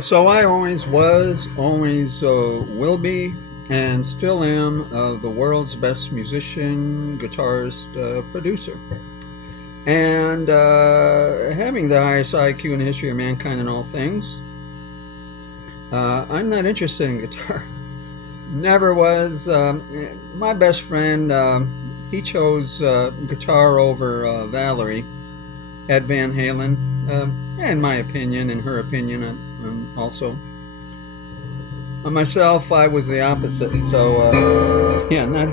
So I always was, always will be, and still am the world's best musician, guitarist, producer. And having the highest IQ in the history of mankind in all things, I'm not interested in guitar. Never was. My best friend, he chose guitar over Valerie at Van Halen. In my opinion, in her opinion, also. Myself, I was the opposite. So, yeah, not.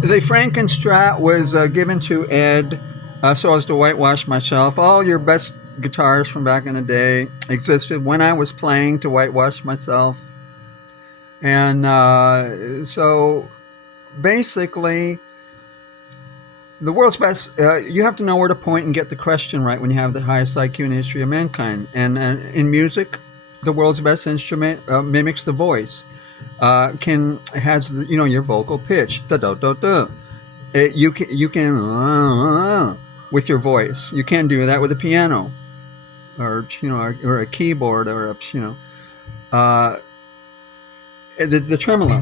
The Frankenstrat was given to Ed so as to whitewash myself. All your best guitars from back in the day existed when I was playing to whitewash myself. And so basically, the world's best, you have to know where to point and get the question right when you have the highest IQ in the history of mankind. And in music, the world's best instrument mimics the voice. Has your vocal pitch. Da da da da. You can with your voice. You can't do that with a piano, or a keyboard, or the tremolo.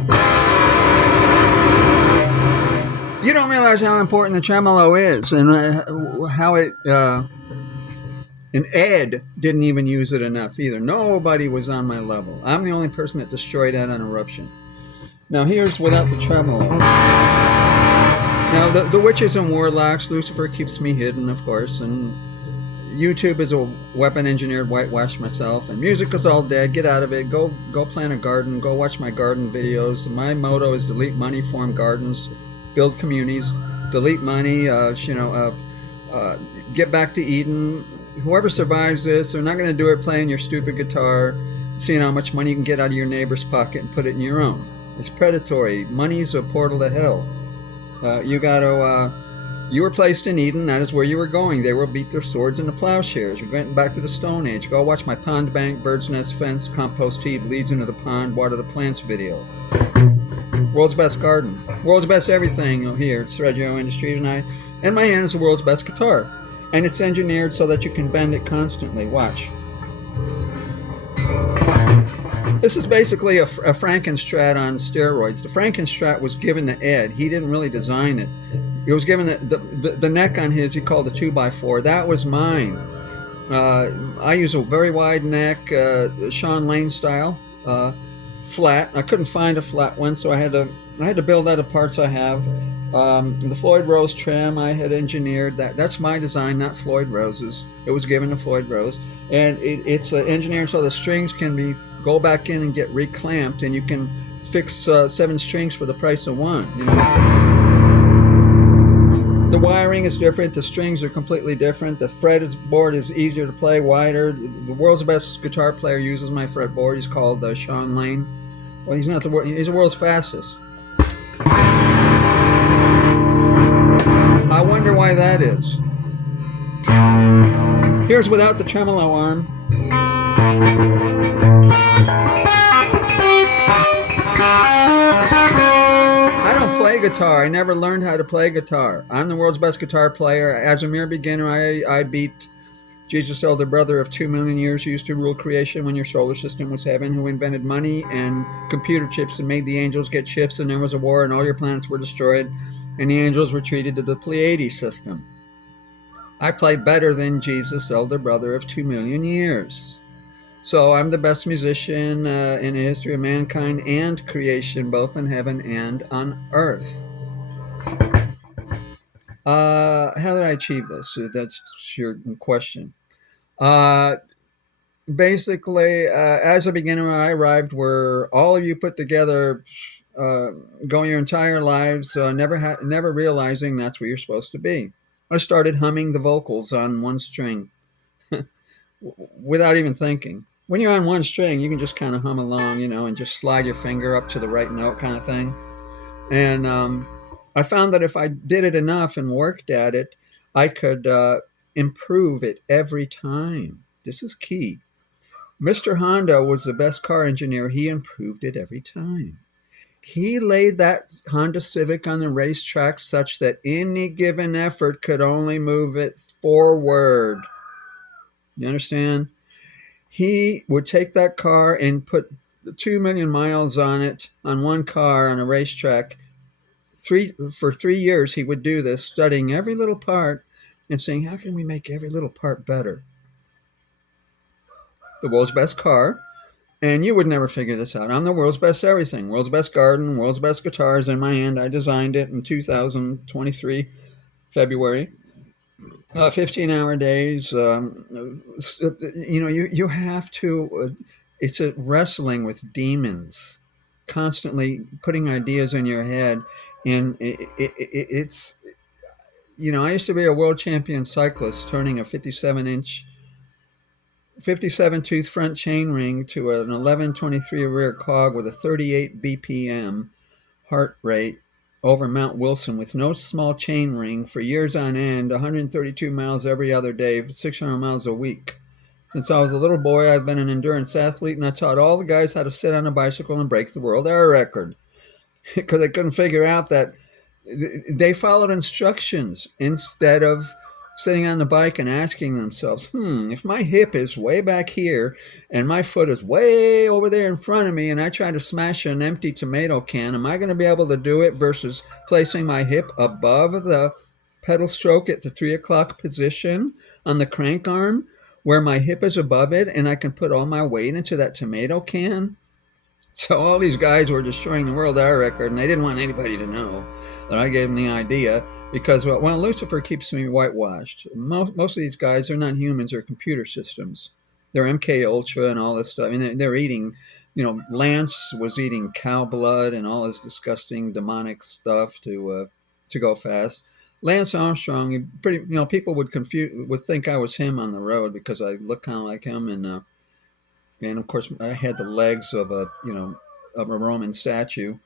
You don't realize how important the tremolo is, and how it. And Ed didn't even use it enough either. Nobody was on my level. I'm the only person that destroyed Ed on Eruption. Now here's without the tremolo. Now the witches and warlocks, Lucifer keeps me hidden, of course, and YouTube is a weapon engineered whitewash myself, and music is all dead. Get out of it. Go plant a garden. Go watch my garden videos. My motto is delete money, form gardens, build communities, delete money. Get back to Eden. Whoever survives this, they're not going to do it playing your stupid guitar, seeing how much money you can get out of your neighbor's pocket and put it in your own. It's predatory. Money's a portal to hell. You were placed in Eden. That is where you were going. They will beat their swords into plowshares. You're going back to the Stone Age. Go watch my pond bank, bird's nest fence, compost heap, leads into the pond, water the plants video. World's best garden. World's best everything here at Sergio Industries, and in my hand is the world's best guitar. And it's engineered so that you can bend it constantly. Watch. This is basically a Frankenstrat on steroids. The Frankenstrat was given to Ed. He didn't really design it. It was given the neck on his, he called a 2x4. That was mine. I use a very wide neck, Sean Lane style, flat. I couldn't find a flat one, so I had to build out of parts I have. The Floyd Rose trim I had engineered. That's my design, not Floyd Rose's. It was given to Floyd Rose, and it's engineered so the strings can go back in and get reclamped, and you can fix 7 strings for the price of 1. The wiring is different. The strings are completely different. The fretboard is easier to play, wider. The world's best guitar player uses my fretboard. He's called Sean Lane. Well, he's not he's the world's fastest. I wonder why that is. Here's without the tremolo arm. I don't play guitar. I never learned how to play guitar. I'm the world's best guitar player. As a mere beginner, I beat Jesus' elder brother of 2 million years who used to rule creation when your solar system was heaven, who invented money and computer chips and made the angels get chips, and there was a war and all your planets were destroyed and the angels retreated to the Pleiades system. I play better than Jesus' elder brother of 2 million years. So I'm the best musician in the history of mankind and creation, both in heaven and on earth. How did I achieve this? That's your question. Basically, as a beginner, I arrived where all of you put together, going your entire lives, never realizing that's where you're supposed to be. I started humming the vocals on 1 string without even thinking. When you're on 1 string, you can just kind of hum along, and just slide your finger up to the right note kind of thing. And I found that if I did it enough and worked at it, I could improve it every time. This is key. Mr. Honda was the best car engineer. He improved it every time. He laid that Honda Civic on the racetrack such that any given effort could only move it forward. You understand? He would take that car and put 2 million miles on it, on one car on a racetrack. For 3 years he would do this, studying every little part and saying, how can we make every little part better? The world's best car, and you would never figure this out. I'm the world's best everything. World's best garden, world's best guitars in my hand. I designed it in 2023, February. 15-hour days. You have to. It's a wrestling with demons, constantly putting ideas in your head, and it's. I used to be a world champion cyclist, turning a 57 tooth front chainring to an 1123 rear cog with a 38 BPM heart rate over Mount Wilson with no small chain ring for years on end, 132 miles every other day, 600 miles a week. Since I was a little boy, I've been an endurance athlete, and I taught all the guys how to sit on a bicycle and break the world air record because I couldn't figure out that they followed instructions instead of sitting on the bike and asking themselves, if my hip is way back here and my foot is way over there in front of me and I try to smash an empty tomato can, am I going to be able to do it versus placing my hip above the pedal stroke at the 3 o'clock position on the crank arm where my hip is above it and I can put all my weight into that tomato can? So all these guys were destroying the world air record, and they didn't want anybody to know that I gave them the idea because, well, Lucifer keeps me whitewashed. Most of these guys are not humans; they're computer systems. They're MK Ultra and all this stuff. I mean, they're eating. Lance was eating cow blood and all this disgusting demonic stuff to go fast. Lance Armstrong, people would think I was him on the road because I look kind of like him, and of course I had the legs of a Roman statue,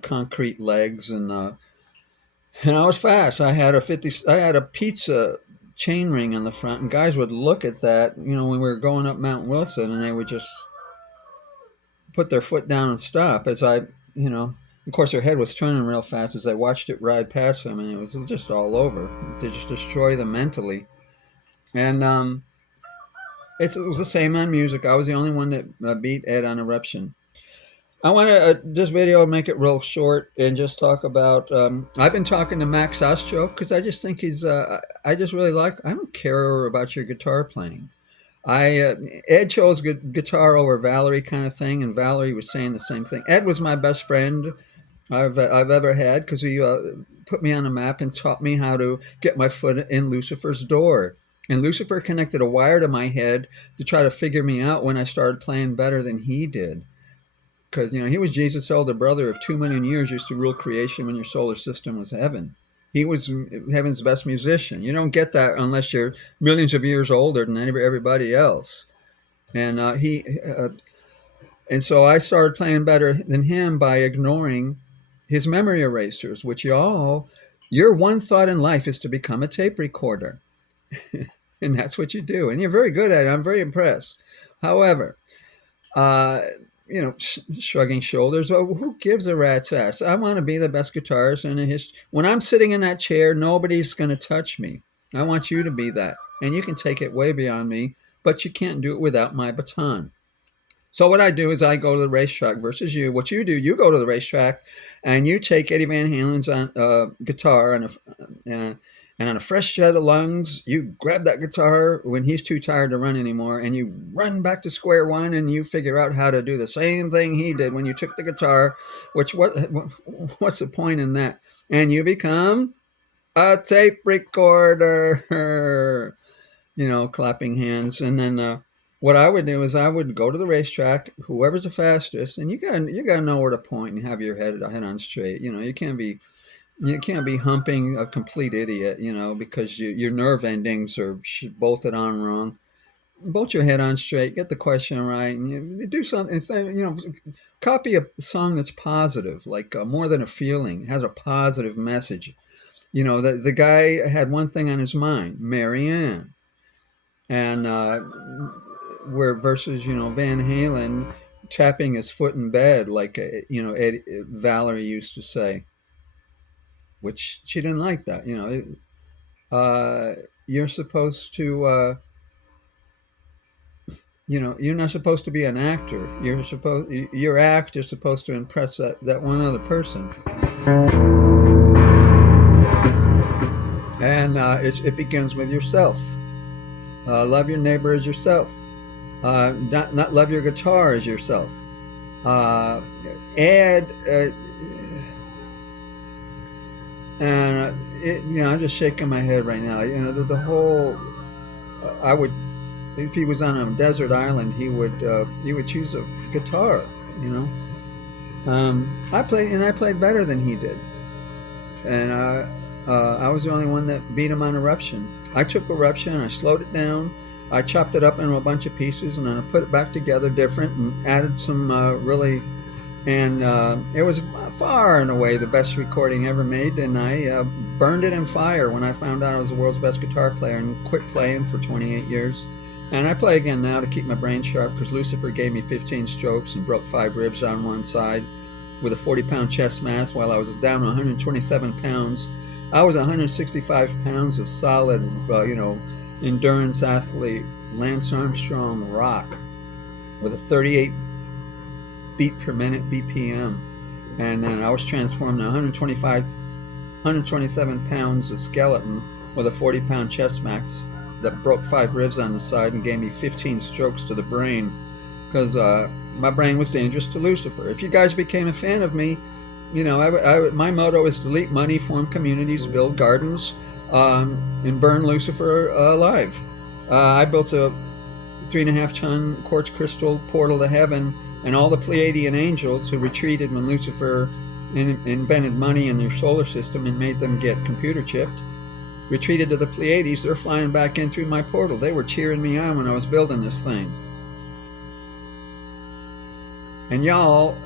concrete legs, and I was fast. I had a pizza chain ring in the front, and guys would look at that, when we were going up Mount Wilson, and they would just put their foot down and stop as of course their head was turning real fast as I watched it ride past them, and it was just all over to just destroy them mentally. And it was the same on music. I was the only one that beat Ed on Eruption. I want to this video make it real short and just talk about. I've been talking to Max Ostro because I just think he's. I just really like. I don't care about your guitar playing. Ed chose guitar over Valerie kind of thing, and Valerie was saying the same thing. Ed was my best friend I've ever had because he put me on the map and taught me how to get my foot in Lucifer's door. And Lucifer connected a wire to my head to try to figure me out when I started playing better than he did. Because he was Jesus' elder brother of 2 million years, used to rule creation when your solar system was heaven. He was heaven's best musician. You don't get that unless you're millions of years older than everybody else. And and so I started playing better than him by ignoring his memory erasers, which your one thought in life is to become a tape recorder. And that's what you do. And you're very good at it. I'm very impressed. However, shrugging shoulders. Well, who gives a rat's ass? I want to be the best guitarist in the history. When I'm sitting in that chair, nobody's going to touch me. I want you to be that. And you can take it way beyond me, but you can't do it without my baton. So what I do is I go to the racetrack versus you. What you do, you go to the racetrack and you take Eddie Van Halen's guitar and on a fresh set of lungs, you grab that guitar when he's too tired to run anymore, and you run back to square one, and you figure out how to do the same thing he did when you took the guitar. What's the point in that? And you become a tape recorder. Clapping hands, and then what I would do is I would go to the racetrack, whoever's the fastest, and you gotta know where to point and have your head on straight. You can't be humping a complete idiot, because your nerve endings are bolted on wrong. Bolt your head on straight, get the question right, and you do something. Copy a song that's positive, like More Than a Feeling, has a positive message. The guy had one thing on his mind, Marianne, and where versus Van Halen tapping his foot in bed, like Valerie used to say, which she didn't like that. You're supposed to, you're not supposed to be an actor. Your act is supposed to impress that one other person. And it begins with yourself. Love your neighbor as yourself. Not love your guitar as yourself. Add, and I'm just shaking my head right now. The whole. I would, if he was on a desert island, he would choose a guitar. I played better than he did, and I was the only one that beat him on Eruption. I took Eruption, I slowed it down, I chopped it up into a bunch of pieces, and then I put it back together different and added some and it was far and away the best recording ever made, and I burned it in fire when I found out I was the world's best guitar player and quit playing for 28 years. And I play again now to keep my brain sharp, because Lucifer gave me 15 strokes and broke 5 ribs on one side with a 40-pound chest mass while I was down to 127 pounds. I was 165 pounds of solid, endurance athlete, Lance Armstrong rock with a 38 beat per minute BPM. And then I was transformed to 127 pounds of skeleton with a 40-pound chest mass that broke 5 ribs on the side and gave me 15 strokes to the brain, because my brain was dangerous to Lucifer. If you guys became a fan of me, my motto is delete money, form communities, build gardens, and burn Lucifer alive. I built a 3.5-ton quartz crystal portal to heaven, and all the Pleiadian angels who retreated when Lucifer invented money in their solar system and made them get computer chipped, retreated to the Pleiades. They're flying back in through my portal. They were cheering me on when I was building this thing. And y'all,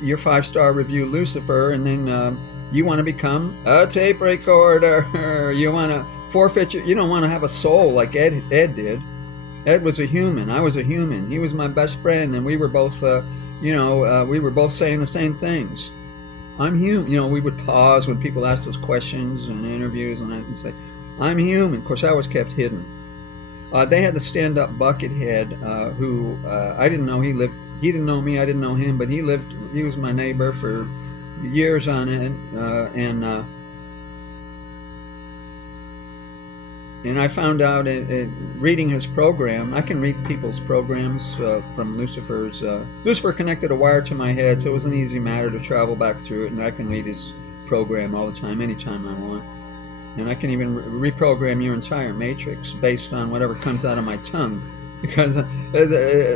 your 5-star review Lucifer, and then you want to become a tape recorder. You want to forfeit you don't want to have a soul like Ed did. Ed was a human. I was a human. He was my best friend, and we were both, we were both saying the same things. I'm human. We would pause when people asked us questions in interviews, and I'd say, I'm human. Of course, I was kept hidden. They had the stand-up Buckethead, who I didn't know. He didn't know me. I didn't know him, but he was my neighbor for years on end, and I found out reading his program. I can read people's programs from Lucifer's. Lucifer connected a wire to my head, so it was an easy matter to travel back through it, and I can read his program all the time, anytime I want. And I can even reprogram your entire matrix based on whatever comes out of my tongue, because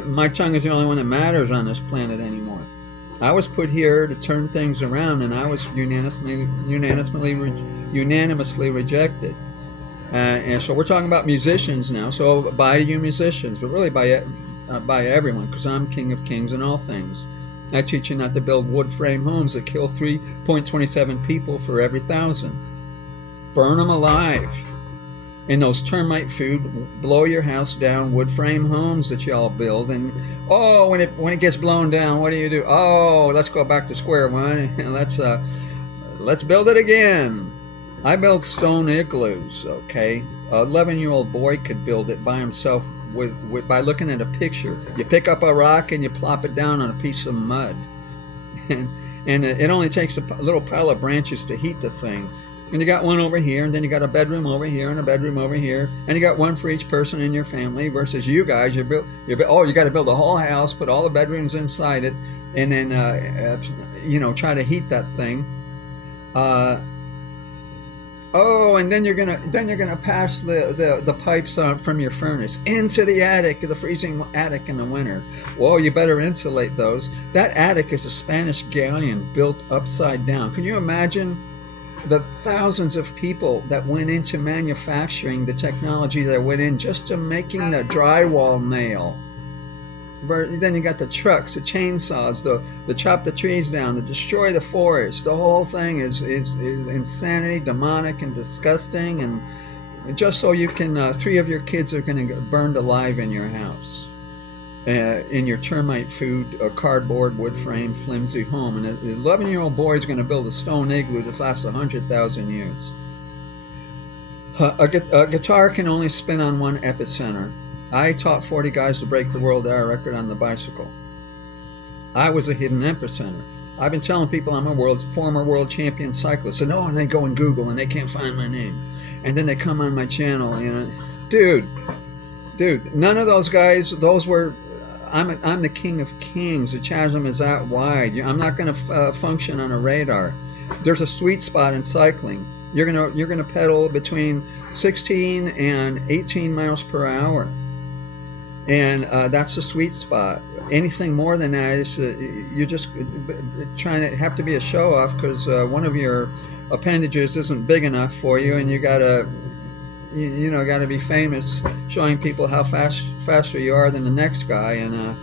my tongue is the only one that matters on this planet anymore. I was put here to turn things around, and I was unanimously rejected. And so we're talking about musicians now. So by you musicians, but really by everyone, because I'm King of Kings in all things. I teach you not to build wood frame homes that kill 3.27 people for every 1,000. Burn them alive. In those termite food, blow your house down wood frame homes that y'all build, and when it gets blown down, what do? Oh, let's go back to square one and let's build it again. I built stone igloos. Okay, an 11-year-old boy could build it by himself by looking at a picture. You pick up a rock and you plop it down on a piece of mud, and it only takes a little pile of branches to heat the thing. And you got one over here, and then you got a bedroom over here, and a bedroom over here, and you got one for each person in your family. Versus you guys, you got to build a whole house, put all the bedrooms inside it, and then try to heat that thing. And then you're gonna pass the pipes on from your furnace into the attic, the freezing attic in the winter. Whoa, you better insulate those. That attic is a Spanish galleon built upside down. Can you imagine the thousands of people that went into manufacturing the technology that went in just to making the drywall nail? Then you got the trucks, the chainsaws, the chop the trees down, the destroy the forest. The whole thing is insanity, demonic, and disgusting. And just so you can, 3 of your kids are going to get burned alive in your house. in your termite food, a cardboard, wood frame, flimsy home. And an 11-year-old boy is going to build a stone igloo that lasts 100,000 years. A guitar can only spin on one epicenter. I taught 40 guys to break the world hour record on the bicycle. I was a hidden epicenter. I've been telling people I'm a former world champion cyclist, and and they go and Google and they can't find my name, and then they come on my channel, dude, none of those guys. Those were, I'm the king of kings. The chasm is that wide. I'm not going to function on a radar. There's a sweet spot in cycling. You're gonna pedal between 16 and 18 miles per hour, and that's the sweet spot. Anything more than that is you're just trying to have to be a show off because one of your appendages isn't big enough for you, and you gotta be famous, showing people how faster you are than the next guy, and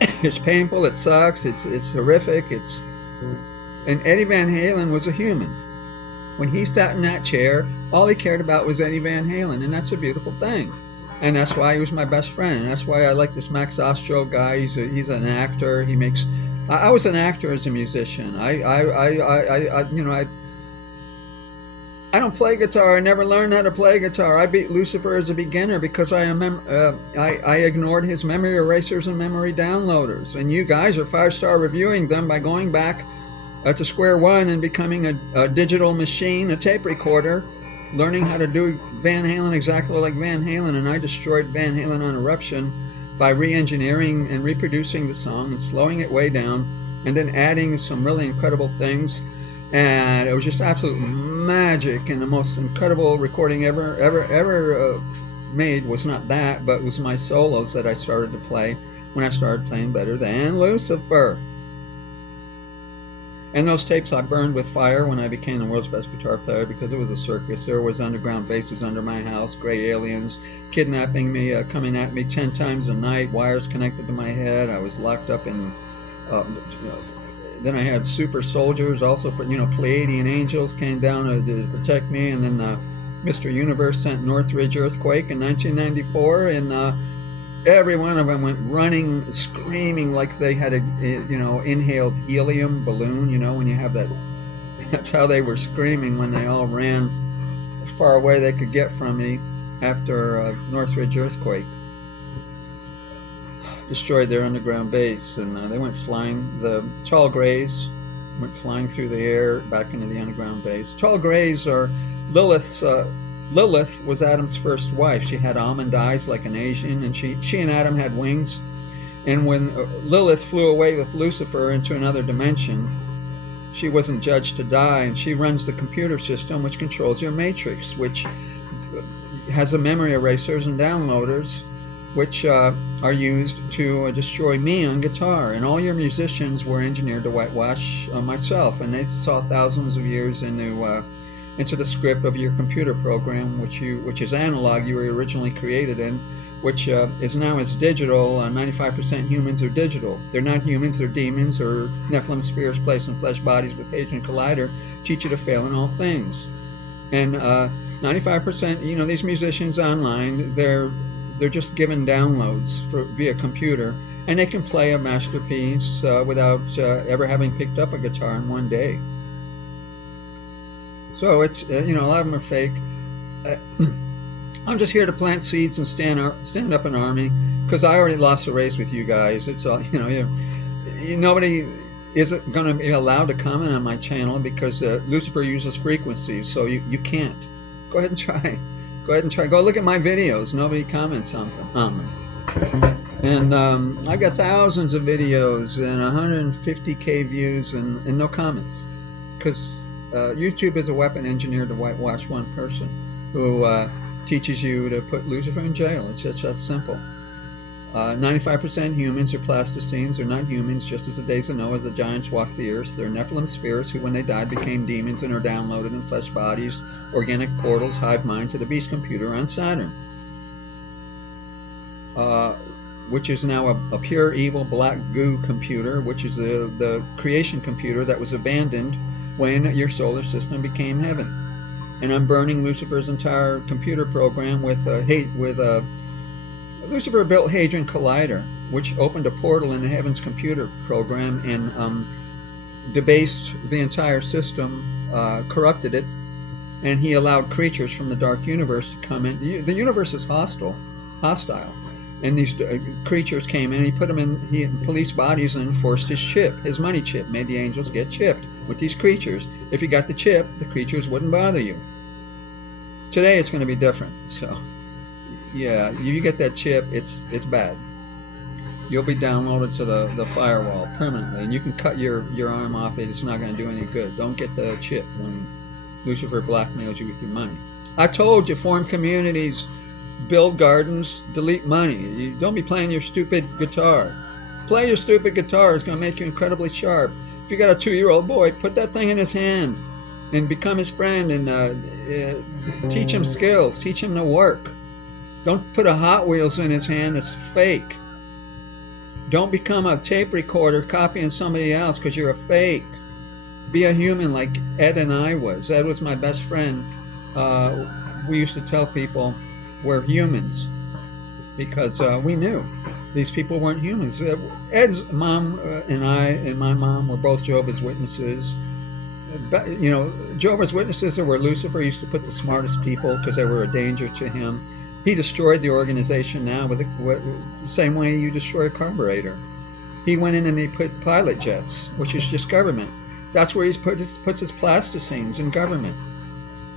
it's painful. It sucks. It's horrific. And Eddie Van Halen was a human. When he sat in that chair, all he cared about was Eddie Van Halen, and that's a beautiful thing. And that's why he was my best friend, and that's why I like this Max Ostro guy. He's an actor. I was an actor as a musician. I don't play guitar. I never learned how to play guitar. I beat Lucifer as a beginner because I ignored his memory erasers and memory downloaders. And you guys are 5-star reviewing them by going back to square one and becoming a digital machine, a tape recorder, learning how to do Van Halen exactly like Van Halen. And I destroyed Van Halen on Eruption by re-engineering and reproducing the song and slowing it way down, and then adding some really incredible things. And it was just absolute magic, and the most incredible recording ever made was not that, but was my solos that I started to play when I started playing better than Lucifer. And those tapes I burned with fire when I became the world's best guitar player, because it was a circus. There was underground bases under my house, gray aliens kidnapping me, coming at me 10 times a night, wires connected to my head. I was locked up in... then I had super soldiers, also, Pleiadian angels came down to protect me. And then Mr. Universe sent Northridge earthquake in 1994, and every one of them went running, screaming like they had inhaled helium balloon. When you have that, that's how they were screaming when they all ran as far away they could get from me after Northridge earthquake destroyed their underground base. And they went flying. The tall grays went flying through the air back into the underground base. Tall grays are Lilith's. Lilith was Adam's first wife. She had almond eyes like an Asian, and she and Adam had wings. And when Lilith flew away with Lucifer into another dimension, she wasn't judged to die, and she runs the computer system which controls your matrix, which has the memory erasers and downloaders, which are used to destroy me on guitar. And all your musicians were engineered to whitewash myself, and they saw thousands of years into the script of your computer program, which is analog, you were originally created in, which is now as digital. 95% humans are digital. They're not humans, they're demons, or Nephilim spirits placed in flesh bodies with Hadron Collider, teach you to fail in all things. And 95%, these musicians online, they're just given downloads via computer, and they can play a masterpiece without ever having picked up a guitar in one day. So it's, a lot of them are fake. I'm just here to plant seeds and stand up an army, because I already lost the race with you guys. It's all, nobody isn't going to be allowed to comment on my channel because Lucifer uses frequencies, so you can't. Go ahead and try. Go look at my videos. Nobody comments on them. And I got thousands of videos and 150K views and no comments, because YouTube is a weapon engineered to whitewash one person who teaches you to put Lucifer in jail. It's just that simple. 95% humans are plasticines. They're not humans, just as the days of Noah, the giants walked the earth. They're Nephilim spirits who, when they died, became demons and are downloaded in flesh bodies, organic portals, hive mind to the beast computer on Saturn, which is now a pure evil black goo computer, which is the creation computer that was abandoned when your solar system became heaven. And I'm burning Lucifer's entire computer program with Lucifer built Hadron Collider, which opened a portal in the Heaven's computer program and debased the entire system, corrupted it, and he allowed creatures from the dark universe to come in. The universe is hostile, and these creatures came in. He put them in police bodies and enforced his chip, his money chip, made the angels get chipped with these creatures. If you got the chip, the creatures wouldn't bother you. Today it's going to be different. So, yeah, you get that chip, it's bad. You'll be downloaded to the firewall permanently, and you can cut your arm off it. It's not going to do any good. Don't get the chip when Lucifer blackmails you with your money. I told you, form communities, build gardens, delete money. You don't be playing your stupid guitar. Play your stupid guitar. It's going to make you incredibly sharp. If you got a 2-year-old boy, put that thing in his hand and become his friend and teach him skills. Teach him to work. Don't put a Hot Wheels in his hand. It's fake. Don't become a tape recorder copying somebody else because you're a fake. Be a human like Ed and I was. Ed was my best friend. We used to tell people we're humans because we knew these people weren't humans. Ed's mom and I and my mom were both Jehovah's Witnesses. You know, Jehovah's Witnesses are where Lucifer used to put the smartest people because they were a danger to him. He destroyed the organization now with the same way you destroy a carburetor. He went in and he put pilot jets, which is just government. That's where he puts his plasticines in government.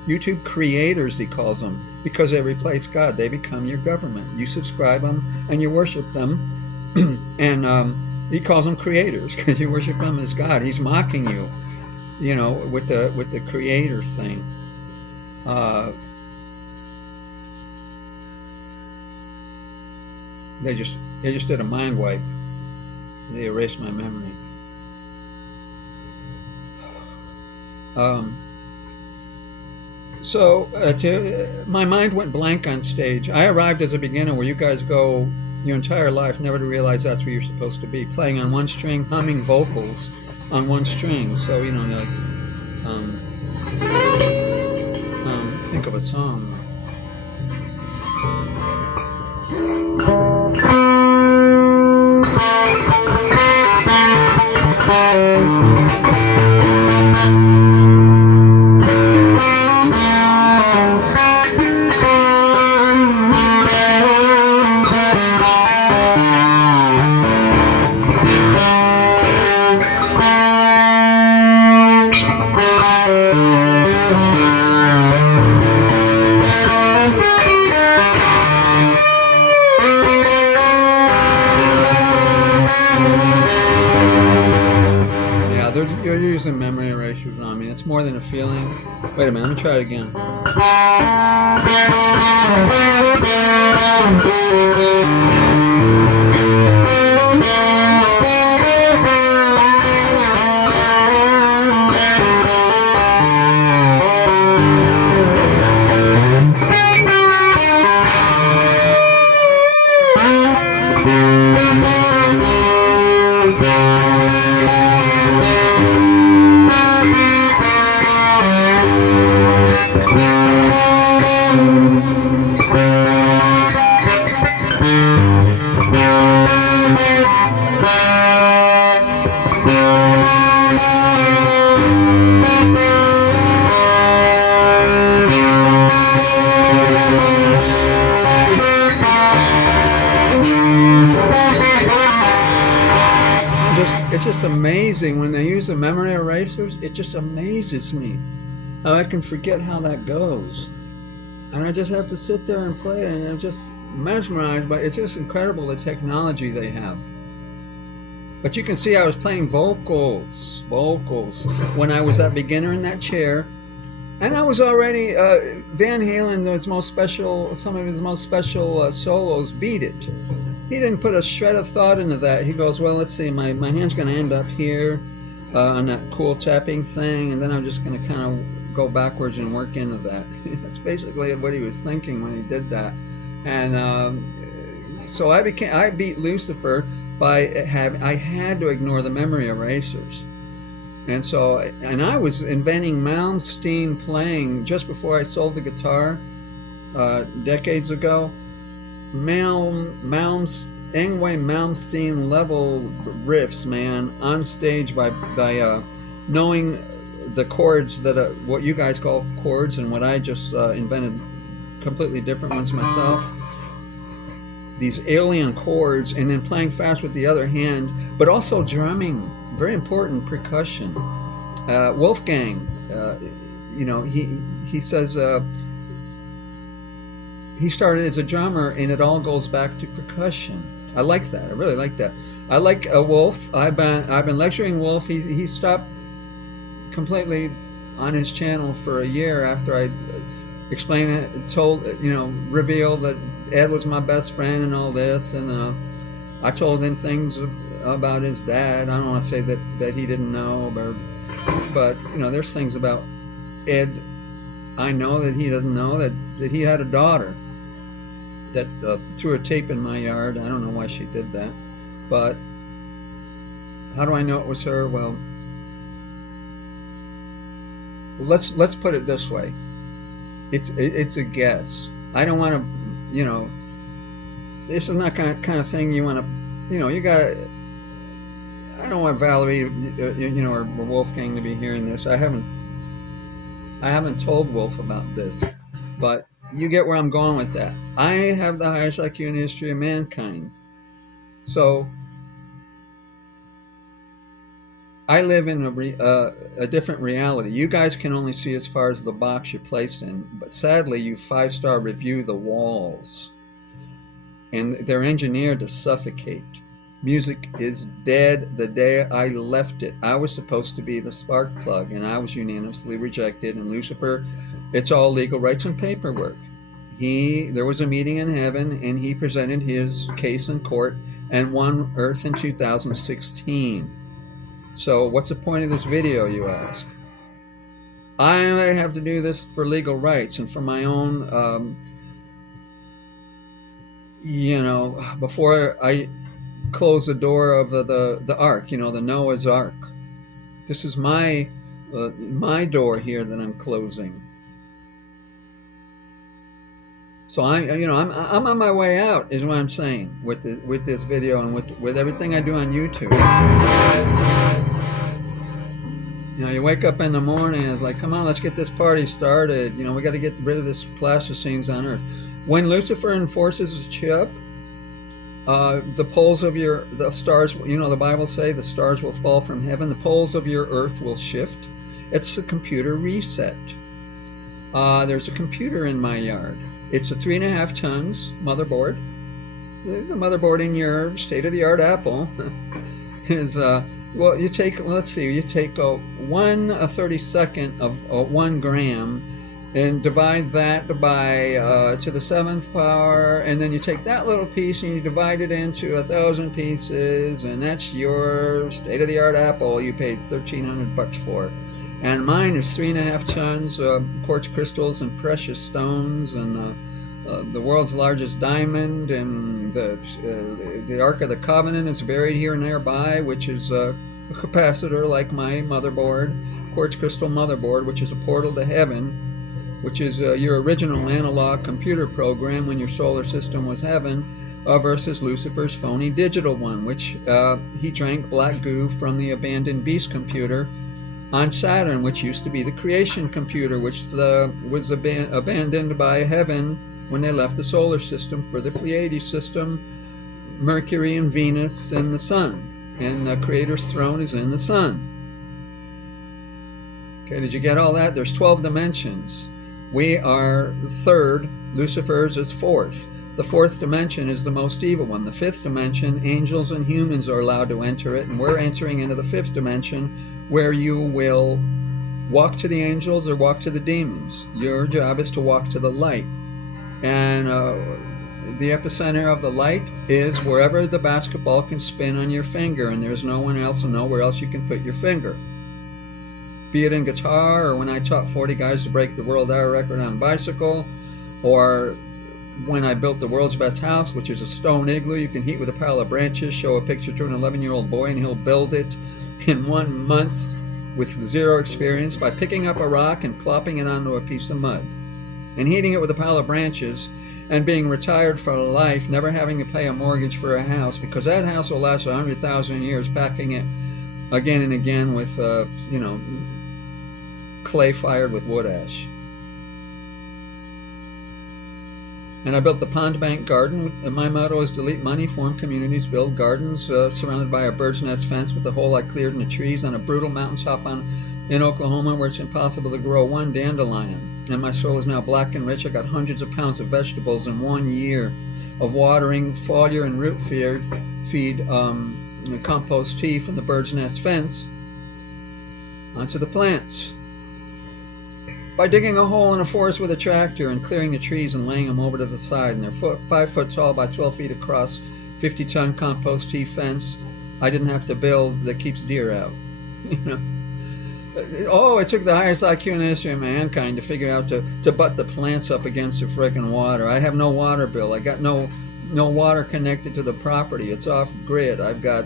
YouTube creators, he calls them, because they replace God. They become your government. You subscribe them and you worship them. And he calls them creators because you worship them as God. He's mocking you, you know, with the creator thing. They just did a mind wipe. They erased my memory. My mind went blank on stage. I arrived as a beginner where you guys go your entire life never to realize that's where you're supposed to be, playing on one string, humming vocals on one string. So, you know, like, think of a song. You're using memory erasers on me. It's more than a feeling. Wait a minute, let me try it again. It's just amazing when they use the memory erasers. It just amazes me how I can forget how that goes, and I just have to sit there and play it, and I'm just mesmerized by it. It's just incredible the technology they have. But you can see I was playing vocals when I was that beginner in that chair, and I was already Van Halen. Some of his most special solos beat it. He didn't put a shred of thought into that. He goes, well, let's see, my hand's going to end up here on that cool tapping thing, and then I'm just going to kind of go backwards and work into that. That's basically what he was thinking when he did that. And so I beat Lucifer by I had to ignore the memory erasers. And I was inventing Malmsteen playing just before I sold the guitar decades ago. Yngwie Malmsteen level riffs, man, on stage by knowing the chords that what you guys call chords and what I just invented completely different ones myself. These alien chords, and then playing fast with the other hand, but also drumming, very important, percussion. Wolfgang, you know, he says he started as a drummer, and it all goes back to percussion. I like that. I really like that. I like Wolf. I've been lecturing Wolf. He stopped completely on his channel for a year after I explained it, revealed that Ed was my best friend and all this, and I told him things about his dad. I don't want to say that he didn't know, but you know, there's things about Ed I know that he doesn't know that he had a daughter that threw a tape in my yard. I don't know why she did that, but how do I know it was her? Well, let's put it this way. It's a guess. I don't want to, you know, this is not kind of thing you want to, you know, you got. I don't want Valerie, you know, or Wolfgang to be hearing this. I haven't told Wolf about this, but you get where I'm going with that. I have the highest IQ in the history of mankind, so I live in a different reality. You guys can only see as far as the box you're placed in, but sadly, you 5-star review the walls, and they're engineered to suffocate. Music is dead the day I left it. I was supposed to be the spark plug, and I was unanimously rejected. And Lucifer, it's all legal rights and paperwork. There was a meeting in heaven, and he presented his case in court and won Earth in 2016. So what's the point of this video, you ask? I have to do this for legal rights and for my own, you know, before I close the door of the ark, you know, the Noah's Ark. This is my door here that I'm closing. So I'm on my way out, is what I'm saying with this video and with everything I do on YouTube. You know, you wake up in the morning and it's like, come on, let's get this party started. You know, we got to get rid of this plasticines on Earth. When Lucifer enforces a chip, the poles of the stars, you know, the Bible say the stars will fall from heaven. The poles of your earth will shift. It's a computer reset. There's a computer in my yard. It's a 3.5 tons motherboard. The motherboard in your state-of-the-art Apple is, well, you take 1/32 of 1 gram and divide that by to the 7th power, and then you take that little piece and you divide it into 1,000 pieces, and that's your state-of-the-art Apple you paid $1,300 for. And mine is 3.5 tons of quartz crystals and precious stones, and the world's largest diamond, and the Ark of the Covenant is buried here nearby, which is a capacitor like my motherboard, quartz crystal motherboard, which is a portal to heaven, which is your original analog computer program when your solar system was heaven, versus Lucifer's phony digital one, which he drank black goo from the abandoned beast computer on Saturn, which used to be the creation computer, which was abandoned by heaven when they left the solar system for the Pleiades system, Mercury and Venus and the Sun. And the Creator's throne is in the Sun. Okay, did you get all that? There's 12 dimensions. We are third, Lucifer's is fourth. The fourth dimension is the most evil one. The fifth dimension, angels and humans are allowed to enter it, and we're entering into the fifth dimension, where you will walk to the angels or walk to the demons. Your job is to walk to the light. And the epicenter of the light is wherever the basketball can spin on your finger, and there's no one else and nowhere else you can put your finger. Be it in guitar, or when I taught 40 guys to break the world hour record on bicycle, or when I built the world's best house, which is a stone igloo you can heat with a pile of branches, show a picture to an 11-year-old boy and he'll build it in 1 month with zero experience by picking up a rock and plopping it onto a piece of mud. and heating it with a pile of branches, and being retired for life, never having to pay a mortgage for a house, because that house will last 100,000 years, packing it again and again with, clay fired with wood ash. And I built the Pond Bank Garden. And my motto is delete money, form communities, build gardens, surrounded by a bird's nest fence with the hole I cleared in the trees on a brutal mountaintop in Oklahoma, where it's impossible to grow one dandelion. And my soil is now black and rich. I got hundreds of pounds of vegetables in 1 year of watering, foliar, and root feed compost tea from the bird's nest fence onto the plants. By digging a hole in a forest with a tractor and clearing the trees and laying them over to the side, and they're 5 foot tall by 12 feet across, 50-ton compost tea fence I didn't have to build that keeps deer out. It took the highest IQ in the history of mankind to figure out to butt the plants up against the frickin' water. I have no water bill. I got no water connected to the property. It's off grid. I've got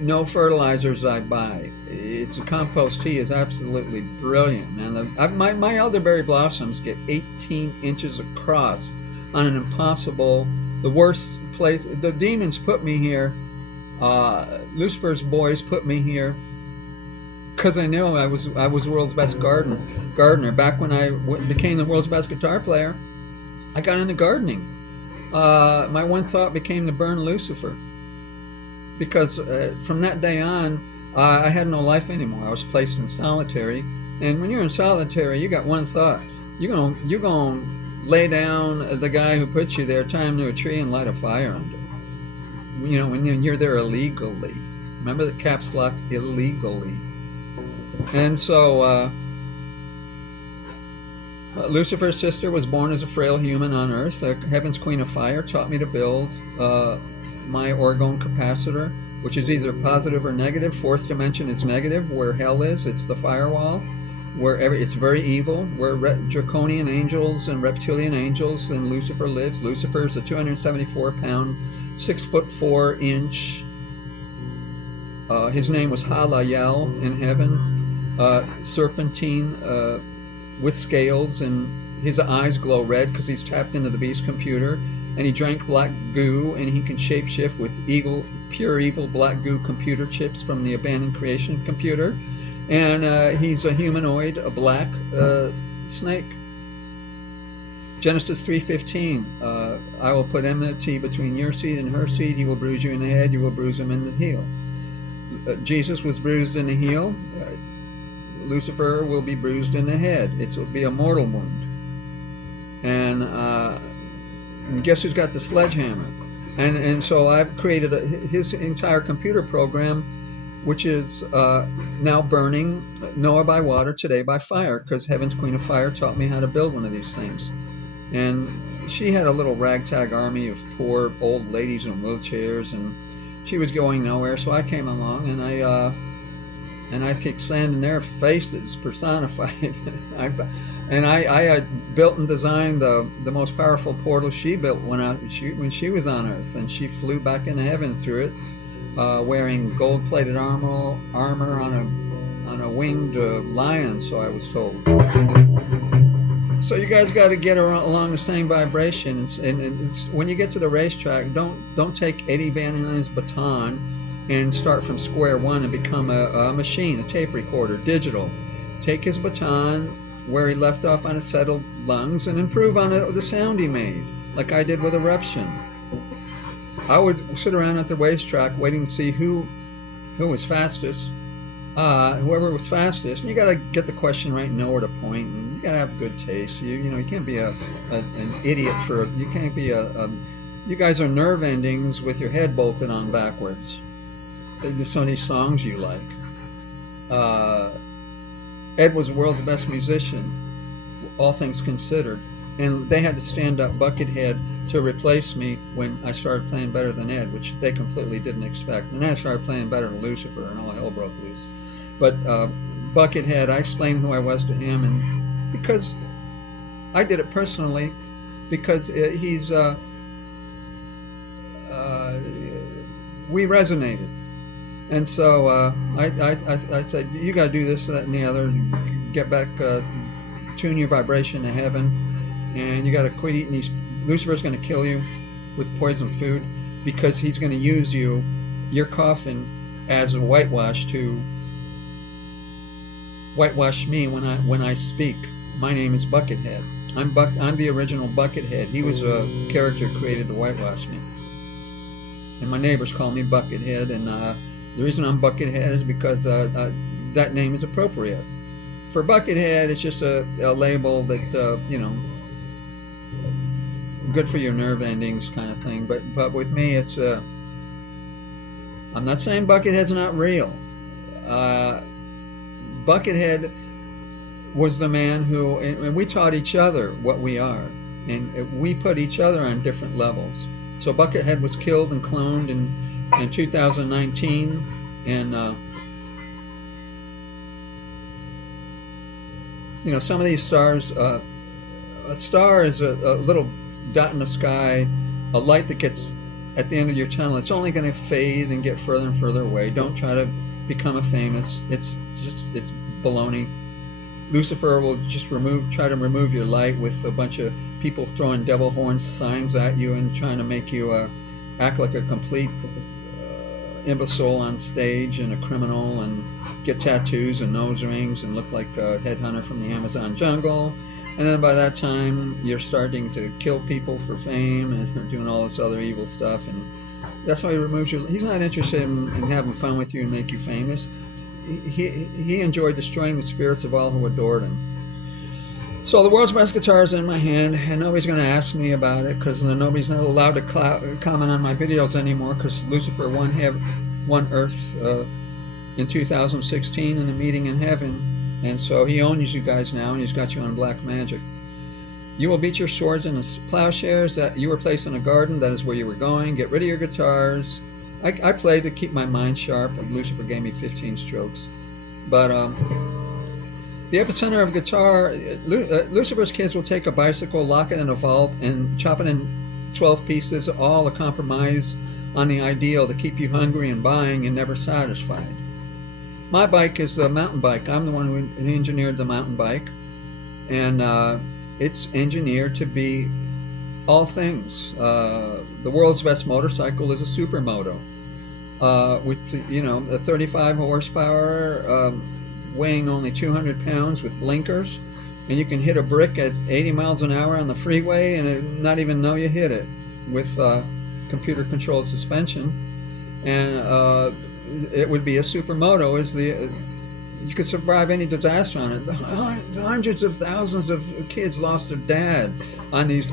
no fertilizers I buy. It's a compost tea is absolutely brilliant, man. My elderberry blossoms get 18 inches across on an impossible, the worst place. The demons put me here. Lucifer's boys put me here because I knew I was the world's best gardener. Back when I became the world's best guitar player, I got into gardening. My one thought became to burn Lucifer, because from that day on, I had no life anymore. I was placed in solitary, and when you're in solitary, you got one thought: you're gonna lay down the guy who put you there, tie him to a tree, and light a fire under. When you're there illegally. Remember the caps lock, illegally. And so Lucifer's sister was born as a frail human on Earth. Heaven's Queen of Fire taught me to build my orgone capacitor, which is either positive or negative. Fourth dimension is negative, where hell is. It's the firewall, where it's very evil, where draconian angels and reptilian angels and Lucifer lives. Lucifer is a 274-pound, 6'4" his name was Halayel in heaven, serpentine with scales, and his eyes glow red because he's tapped into the beast computer, and he drank black goo, and he can shapeshift with pure evil black goo computer chips from the abandoned creation computer, and he's a humanoid, a black snake. Genesis 3:15, I will put enmity between your seed and her seed. He will bruise you in the head, you will bruise him in the heel. Jesus was bruised in the heel. Lucifer will be bruised in the head. It will be a mortal wound. And guess who's got the sledgehammer? And so I've created his entire computer program, which is now burning Noah by water, today by fire, because Heaven's Queen of Fire taught me how to build one of these things. And she had a little ragtag army of poor old ladies in wheelchairs, and she was going nowhere. So I came along, and I kept standing there, faces personified. I built and designed the most powerful portal she built when she was on Earth, and she flew back into heaven through it, wearing gold-plated armor on a winged lion. So I was told. So you guys got to get along the same vibration, and it's, when you get to the racetrack, don't take Eddie Van Halen's baton and start from square one and become a machine, a tape recorder, digital. Take his baton where he left off on his settled lungs and improve on the sound he made, like I did with Eruption. I would sit around at the racetrack waiting to see who was fastest, whoever was fastest. And you got to get the question right and know where to point, and you got to have good taste. You can't be an idiot you can't be you guys are nerve endings with your head bolted on backwards. There's so many songs you like. Ed was the world's best musician, all things considered, and they had to stand up Buckethead to replace me when I started playing better than Ed, which they completely didn't expect. And then I started playing better than Lucifer, and all hell broke loose. But Buckethead, I explained who I was to him, and because I did it personally, because we resonated. And so I said, you got to do this, that, and the other, and get back tune your vibration to heaven, and you got to quit eating these. Lucifer's going to kill you with poison food because he's going to use your coffin, as a whitewash to whitewash me when I speak. My name is Buckethead. I'm the original Buckethead. He was a character created to whitewash me. And my neighbors call me Buckethead, and the reason I'm Buckethead is because that name is appropriate. For Buckethead, it's just a label that, you know, good for your nerve endings kind of thing. But with me, it's, I'm not saying Buckethead's not real. Buckethead was the man who, and we taught each other what we are, and we put each other on different levels. So Buckethead was killed and cloned in 2019, and you know, some of these stars, a star is a little dot in the sky, a light that gets at the end of your tunnel. It's only going to fade and get further and further away. Don't try to become a famous. It's baloney. Lucifer will just try to remove your light with a bunch of people throwing devil horn signs at you and trying to make you act like a complete imbecile on stage and a criminal, and get tattoos and nose rings and look like a headhunter from the Amazon jungle. And then by that time, you're starting to kill people for fame and you're doing all this other evil stuff. And that's why he removes you. He's not interested in having fun with you and make you famous. He enjoyed destroying the spirits of all who adored him. So the world's best guitar is in my hand, and nobody's going to ask me about it because nobody's not allowed to comment on my videos anymore, because Lucifer won Earth in 2016 in a meeting in heaven, and so he owns you guys now, and he's got you on black magic. You will beat your swords into plowshares. That you were placed in a garden. That is where you were going. Get rid of your guitars. I play to keep my mind sharp, and Lucifer gave me 15 strokes. But the epicenter of guitar, Lucifer's kids will take a bicycle, lock it in a vault, and chop it in 12 pieces, all a compromise on the ideal to keep you hungry and buying and never satisfied. My bike is a mountain bike. I'm the one who engineered the mountain bike, and it's engineered to be all things. The world's best motorcycle is a supermoto. With, you know, a 35 horsepower, weighing only 200 pounds with blinkers, and you can hit a brick at 80 miles an hour on the freeway and not even know you hit it, with computer controlled suspension. And it would be a supermoto. You could survive any disaster on it. The hundreds of thousands of kids lost their dad on these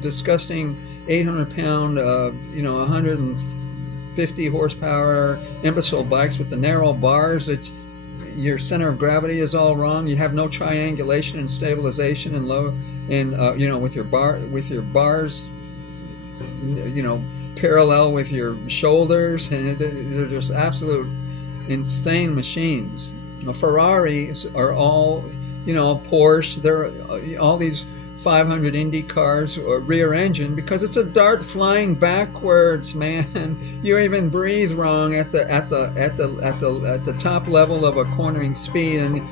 disgusting 800-pound, 150 horsepower imbecile bikes with the narrow bars. Your center of gravity is all wrong. You have no triangulation and stabilization, and with your bars, parallel with your shoulders, and they're just absolute insane machines. Ferraris are all, Porsche. They're all these 500 Indy cars or rear engine, because it's a dart flying backwards, man. You even breathe wrong at the top level of a cornering speed, and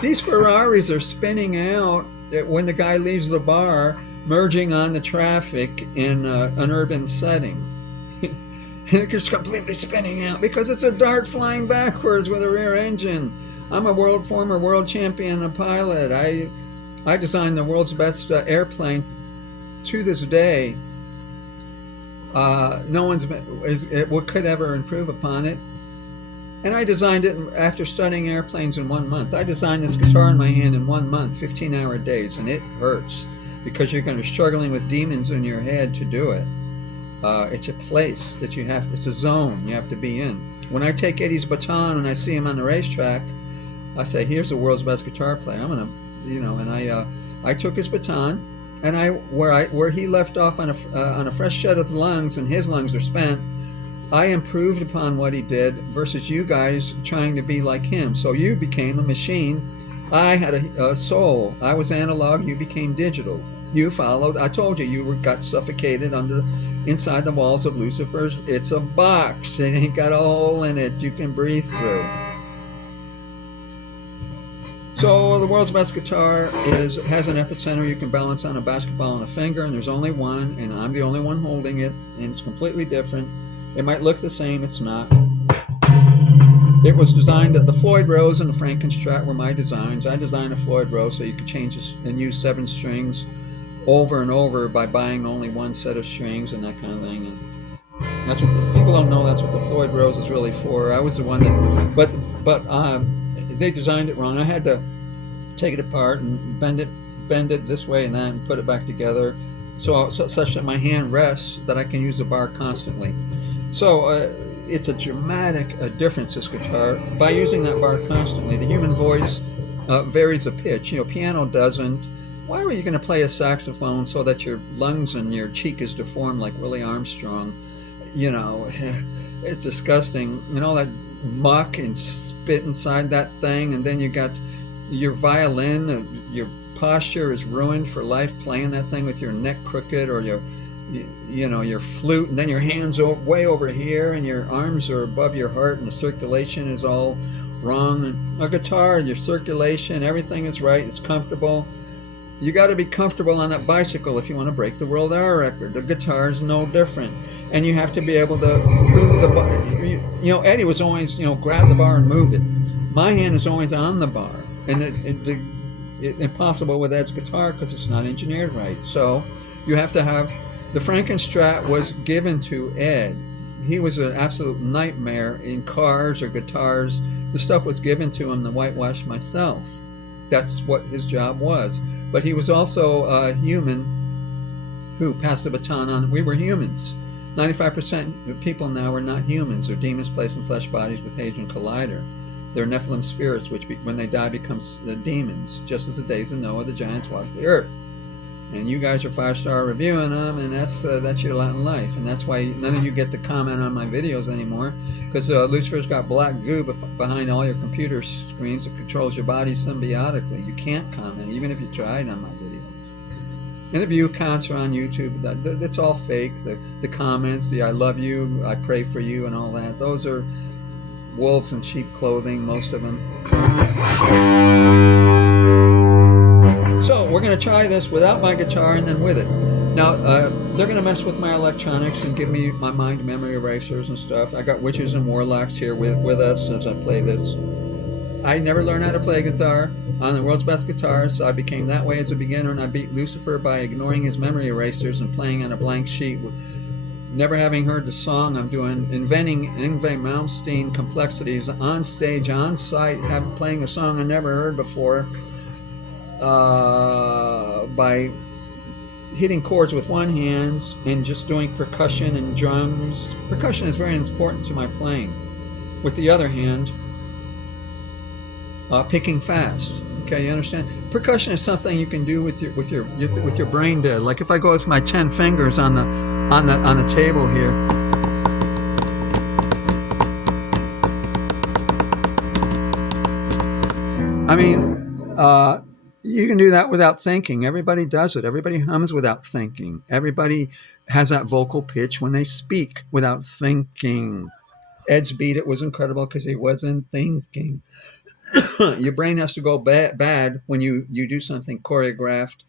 these Ferraris are spinning out when the guy leaves the bar, merging on the traffic in an urban setting. And it's just completely spinning out because it's a dart flying backwards with a rear engine. I'm a former world champion and pilot. I designed the world's best airplane. To this day, no one's could ever improve upon it. And I designed it after studying airplanes in 1 month. I designed this guitar in my hand in 1 month, 15-hour days, and it hurts because you're going to be struggling with demons in your head to do it. It's a place that it's a zone you have to be in. When I take Eddie's baton and I see him on the racetrack, I say, here's the world's best guitar player. I'm going to, and I took his baton, and where he left off on a fresh set of lungs, and his lungs are spent, I improved upon what he did versus you guys trying to be like him. So you became a machine. I had a soul. I was analog. You became digital. You followed. I told you got suffocated inside the walls of Lucifer's. It's a box. It ain't got a hole in it you can breathe through. So the world's best guitar has an epicenter you can balance on a basketball and a finger, and there's only one, and I'm the only one holding it, and it's completely different. It might look the same, it's not. It was designed at the Floyd Rose and the Frankenstrat were my designs. I designed a Floyd Rose so you could change and use 7 strings over and over by buying only one set of strings and that kind of thing. And that's what people don't know. That's what the Floyd Rose is really for. I was the one that, but they designed it wrong. I had to take it apart and bend it this way and that, and put it back together, such that my hand rests that I can use the bar constantly. So it's a dramatic difference, this guitar, by using that bar constantly. The human voice varies a pitch. Piano doesn't. Why were you going to play a saxophone so that your lungs and your cheek is deformed like Willie Armstrong? It's disgusting. All that muck and spit inside that thing, and then you got your violin, your posture is ruined for life playing that thing with your neck crooked, or your flute, and then your hands are way over here and your arms are above your heart and the circulation is all wrong. And a guitar, your circulation, everything is right, it's comfortable. You got to be comfortable on that bicycle if you want to break the world hour record. The guitar is no different, and you have to be able to move the bar. Eddie was always grab the bar and move it. My hand is always on the bar, and it's impossible with Ed's guitar because it's not engineered right. So you have to have. The Frankenstrat was given to Ed. He was an absolute nightmare in cars or guitars. The stuff was given to him to whitewash myself. That's what his job was. But he was also a human who passed the baton on. We were humans. 95% of people now are not humans. They're demons placed in flesh bodies with Hadron Collider. They're Nephilim spirits, which when they die becomes the demons, just as the days of Noah, the giants walked the earth. And you guys are 5-star reviewing them, and that's your lot in life. And that's why none of you get to comment on my videos anymore, because Lucifer's got black goo behind all your computer screens that controls your body symbiotically. You can't comment, even if you tried on my videos. And the view counts are on YouTube. That's all fake. The comments, the I love you, I pray for you, and all that, those are wolves in sheep clothing, most of them. So we're going to try this without my guitar and then with it. Now, they're going to mess with my electronics and give me my mind memory erasers and stuff. I got witches and warlocks here with us as I play this. I never learned how to play guitar on the world's best guitar, so I became that way as a beginner, and I beat Lucifer by ignoring his memory erasers and playing on a blank sheet. Never having heard the song I'm doing, inventing Yngwie Malmsteen complexities on stage, on site, playing a song I never heard before. By hitting chords with one hand and just doing percussion and drums. Percussion is very important to my playing. With the other hand, picking fast. Okay, you understand? Percussion is something you can do with your brain dead. Like if I go with my 10 fingers on the table here. I mean, you can do that without thinking. Everybody does it. Everybody hums without thinking. Everybody has that vocal pitch when they speak without thinking. Ed's beat it was incredible because he wasn't thinking. Your brain has to go bad when you do something choreographed.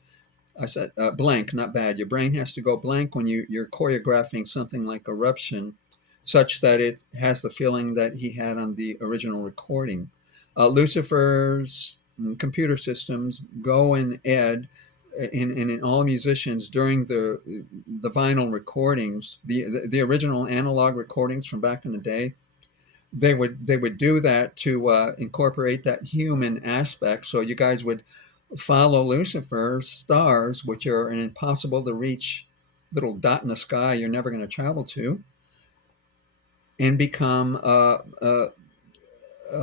I said blank, not bad. Your brain has to go blank when you're choreographing something like Eruption, such that it has the feeling that he had on the original recording. Lucifer's computer systems go in Ed and in all musicians during the vinyl recordings, the original analog recordings from back in the day. They would do that to incorporate that human aspect. So you guys would follow Lucifer's stars, which are an impossible to reach little dot in the sky you're never going to travel to, and become a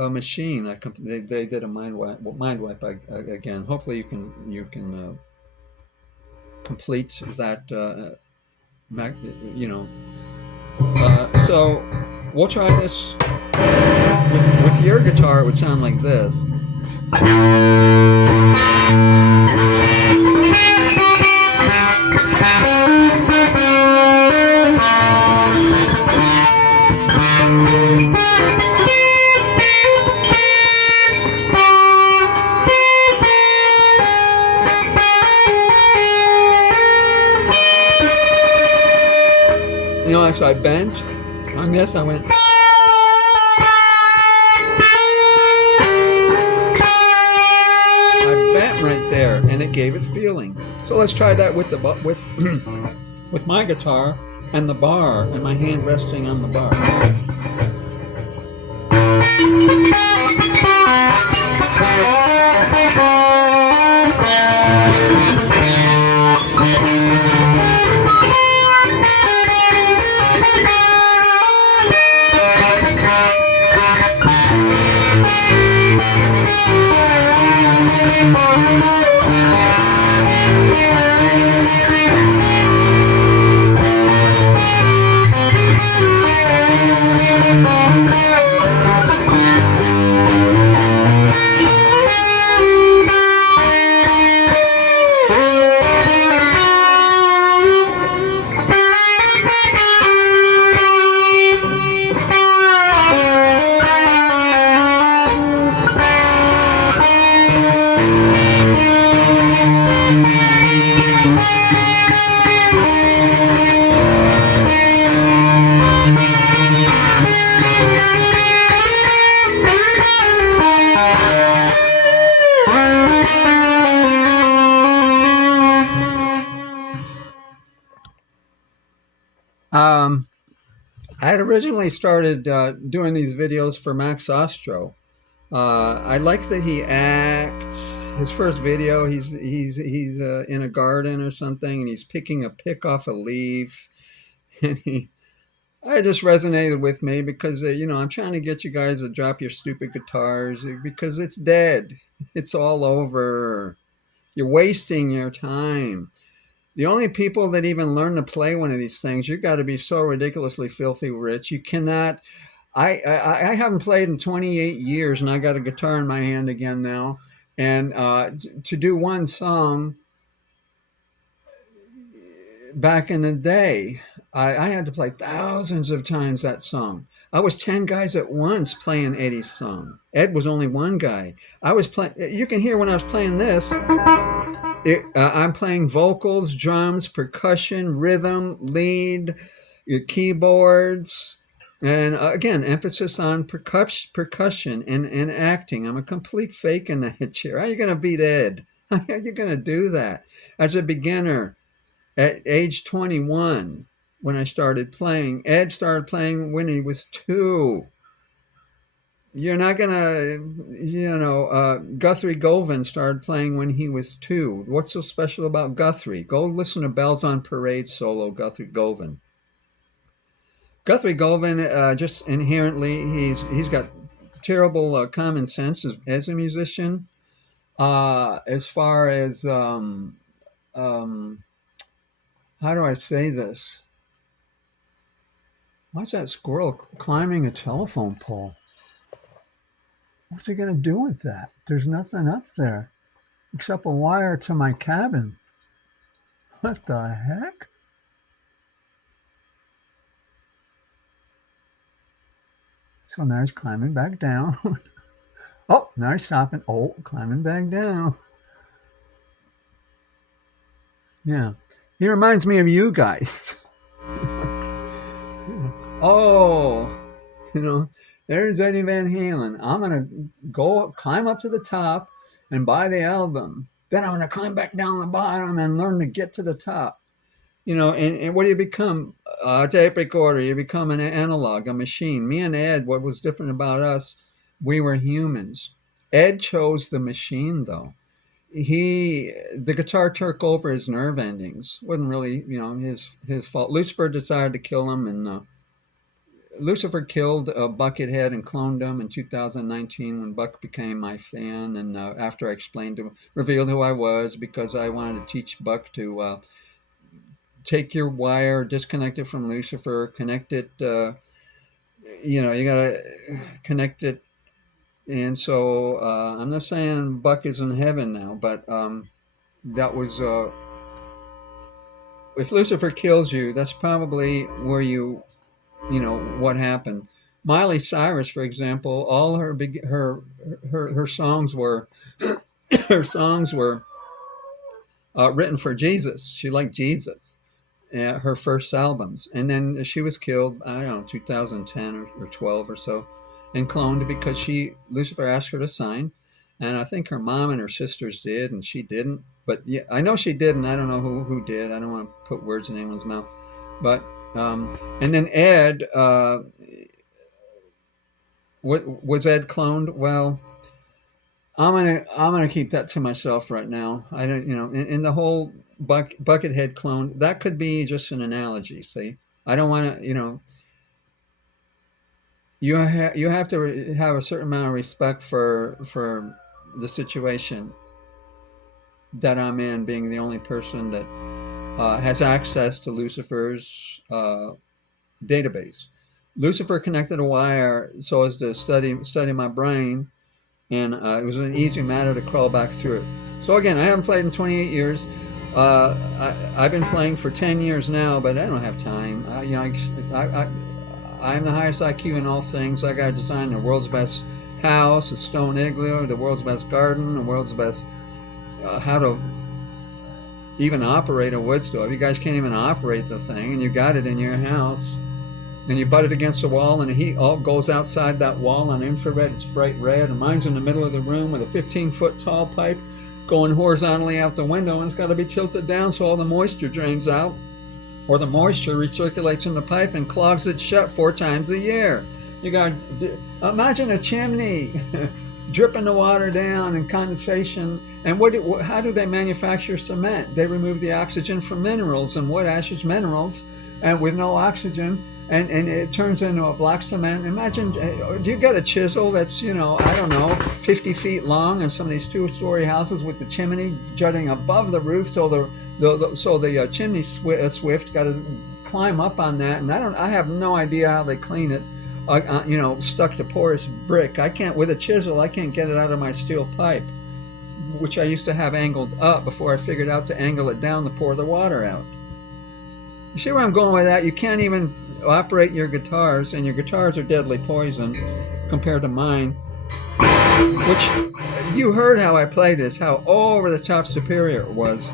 machine. They did a mind wipe again. Hopefully you can complete that. So we'll try this with your guitar. It would sound like this. So I bent on this. I went. I bent right there, and it gave it feeling. So let's try that with the with with my guitar and the bar, and my hand resting on the bar. I had originally started doing these videos for Max Ostro. I like that he acts. His first video, he's in a garden or something, and he's picking a pick off a leaf, and I just resonated with me because I'm trying to get you guys to drop your stupid guitars because it's dead. It's all over. You're wasting your time. The only people that even learn to play one of these things, you got to be so ridiculously filthy rich. You cannot. I haven't played in 28 years, and I got a guitar in my hand again now. And to do one song back in the day, I had to play thousands of times that song. I was 10 guys at once playing Eddie's song. Ed was only one guy. I was playing. You can hear when I was playing this. I'm playing vocals, drums, percussion, rhythm, lead, keyboards, and again, emphasis on percussion and acting. I'm a complete fake in that chair. How are you going to beat Ed? How are you going to do that? As a beginner, at age 21, when I started playing, Ed started playing when he was 2. You're not gonna, Guthrie Govan started playing when he was 2. What's so special about Guthrie? Go listen to Bells on Parade solo, Guthrie Govan. Guthrie Govan, just inherently, he's got terrible common sense as a musician. As far as how do I say this? Why's that squirrel climbing a telephone pole? What's he going to do with that? There's nothing up there except a wire to my cabin. What the heck? So now he's climbing back down. Oh, now he's stopping. Oh, climbing back down. Yeah. He reminds me of you guys. Oh, there's Eddie Van Halen. I'm going to go climb up to the top and buy the album. Then I'm going to climb back down the bottom and learn to get to the top. And what do you become? A tape recorder. You become an analog, a machine. Me and Ed, what was different about us, we were humans. Ed chose the machine, though. The guitar took over his nerve endings. Wasn't really, his fault. Lucifer decided to kill him, and Lucifer killed Buckethead and cloned him in 2019 when Buck became my fan, and after I revealed who I was, because I wanted to teach Buck to take your wire, disconnect it from Lucifer, connect it. You gotta connect it. And so I'm not saying Buck is in heaven now, but that was if Lucifer kills you, that's probably where what happened. Miley Cyrus, for example, all her songs were written for Jesus. She liked Jesus, her first albums, and then she was killed, I don't know, 2010 or 12 or so, and cloned because Lucifer asked her to sign, and I think her mom and her sisters did, and she didn't. But yeah, I know she did, and I don't know who did. I don't want to put words in anyone's mouth. But and then Ed, was Ed cloned? Well, I'm gonna keep that to myself right now. I don't, in the whole Buckethead clone, that could be just an analogy. See, I don't want to, you have to have a certain amount of respect for the situation that I'm in, being the only person that has access to Lucifer's database. Lucifer connected a wire so as to study my brain, and it was an easy matter to crawl back through it. So again, I haven't played in 28 years. I've been playing for 10 years now, but I don't have time. I'm the highest IQ in all things. I got to design the world's best house, a stone igloo, the world's best garden, the world's best how to even operate a wood stove. You guys can't even operate the thing, and you got it in your house, and you butt it against the wall, and the heat all goes outside that wall on infrared. It's bright red, and mine's in the middle of the room with a 15-foot tall pipe going horizontally out the window, and it's got to be tilted down so all the moisture drains out, or the moisture recirculates in the pipe and clogs it shut 4 times a year. You got imagine a chimney dripping the water down and condensation. And how do they manufacture cement? They remove the oxygen from minerals, and wood ash is minerals, and with no oxygen, and it turns into a black cement. Imagine, do you got a chisel that's, I don't know, 50 feet long, and some of these 2-story houses with the chimney jutting above the roof, so the chimney swift got to climb up on that, and I have no idea how they clean it. Stuck to porous brick. I can't, with a chisel, I can't get it out of my steel pipe, which I used to have angled up before I figured out to angle it down to pour the water out. You see where I'm going with that? You can't even operate your guitars, and your guitars are deadly poison compared to mine, which you heard how I played this, how over the top superior it was.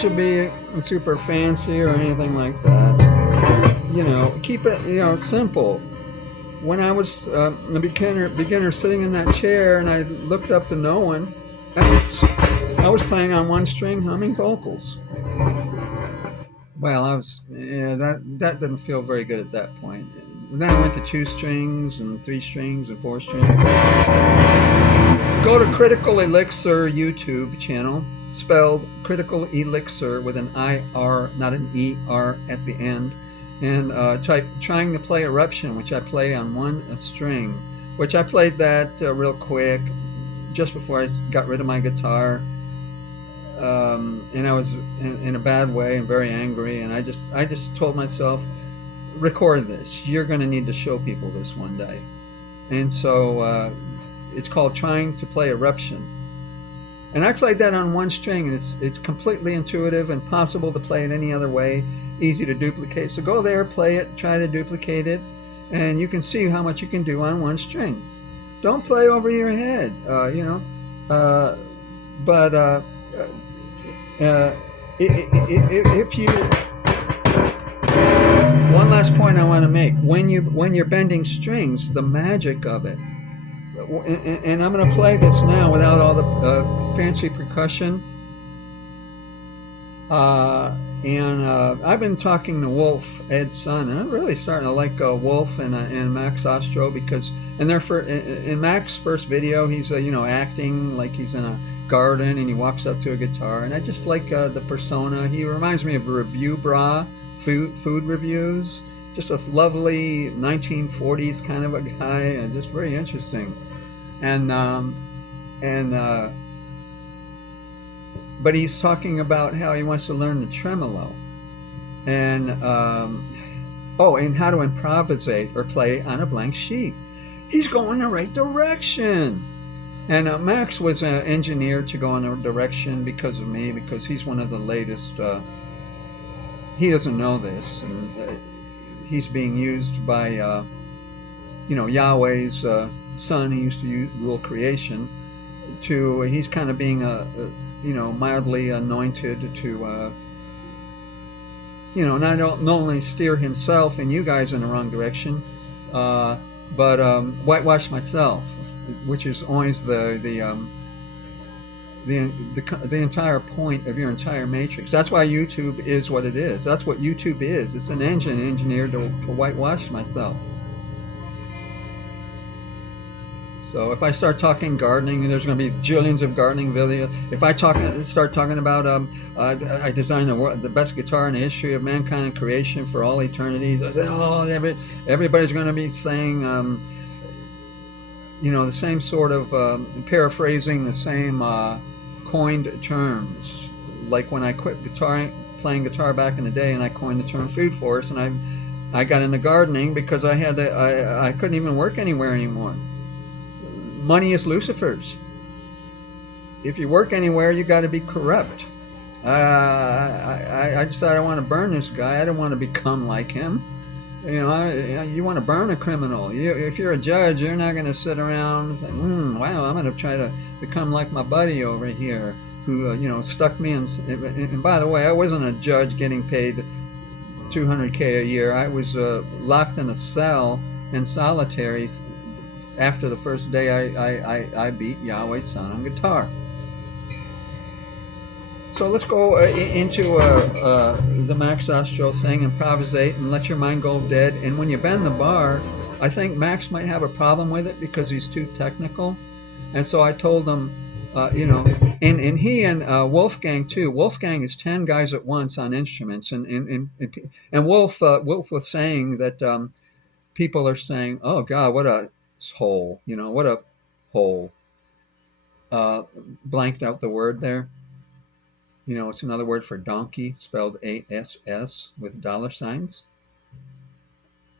To be super fancy or anything like that. Keep it simple. When I was a beginner sitting in that chair, and I looked up to no one, I was playing on 1 string, humming vocals. Well, that didn't feel very good at that point. Then I went to 2 strings and 3 strings and 4 strings. Go to Critical Elixir YouTube channel, spelled Critical Elixir with an I-R, not an E-R at the end, and type Trying to Play Eruption, which I play on 1 string, which I played that real quick just before I got rid of my guitar, and I was in a bad way and very angry, and I just told myself, record this, you're going to need to show people this one day. And so it's called Trying to Play Eruption. And I played that on 1 string, and it's completely intuitive and possible to play it any other way, easy to duplicate. So go there, play it, try to duplicate it, and you can see how much you can do on 1 string. Don't play over your head, if you... One last point I want to make. When you're bending strings, the magic of it, and I'm going to play this now without all the fancy percussion. I've been talking to Wolf, Ed's son, and I'm really starting to like Wolf and Max Ostro, because in Max's first video, he's acting like he's in a garden and he walks up to a guitar, and I just like the persona. He reminds me of Review Bra food reviews. Just this lovely 1940s kind of a guy, and just very interesting. And and but he's talking about how he wants to learn the tremolo, and and how to improvisate or play on a blank sheet. He's going the right direction. And Max was engineered to go in a direction because of me, because he's one of the latest. He doesn't know this, and he's being used by, Yahweh's son. He used to rule creation. He's kind of being mildly anointed to, not only steer himself and you guys in the wrong direction, but whitewash myself, which is always the entire point of your entire matrix. That's why YouTube is what it is. That's what YouTube is. It's an engine engineered to whitewash myself. So if I start talking gardening, there's going to be jillions of gardening videos. If I start talking about I designed the best guitar in the history of mankind and creation for all eternity, everybody's going to be saying, the same sort of paraphrasing the same coined terms. Like when I quit playing guitar back in the day, and I coined the term food forest, and I got into gardening because I couldn't even work anywhere anymore. Money is Lucifer's. If you work anywhere, you got to be corrupt. I decided I want to burn this guy. I don't want to become like him. You want to burn a criminal. If you're a judge, you're not going to sit around and say, wow, I'm going to try to become like my buddy over here who, stuck me in. And by the way, I wasn't a judge getting paid $200K a year. I was locked in a cell in solitary. After the first day, I beat Yahweh's son on guitar. So let's go into the Max Ostro thing, improvisate, and let your mind go dead. And when you bend the bar, I think Max might have a problem with it because he's too technical. And so I told him, and he and Wolfgang too. Wolfgang is 10 guys at once on instruments, and Wolf was saying that people are saying, "Oh God, what a hole! What a hole." Blanked out the word there. It's another word for donkey, spelled ASS with $signs.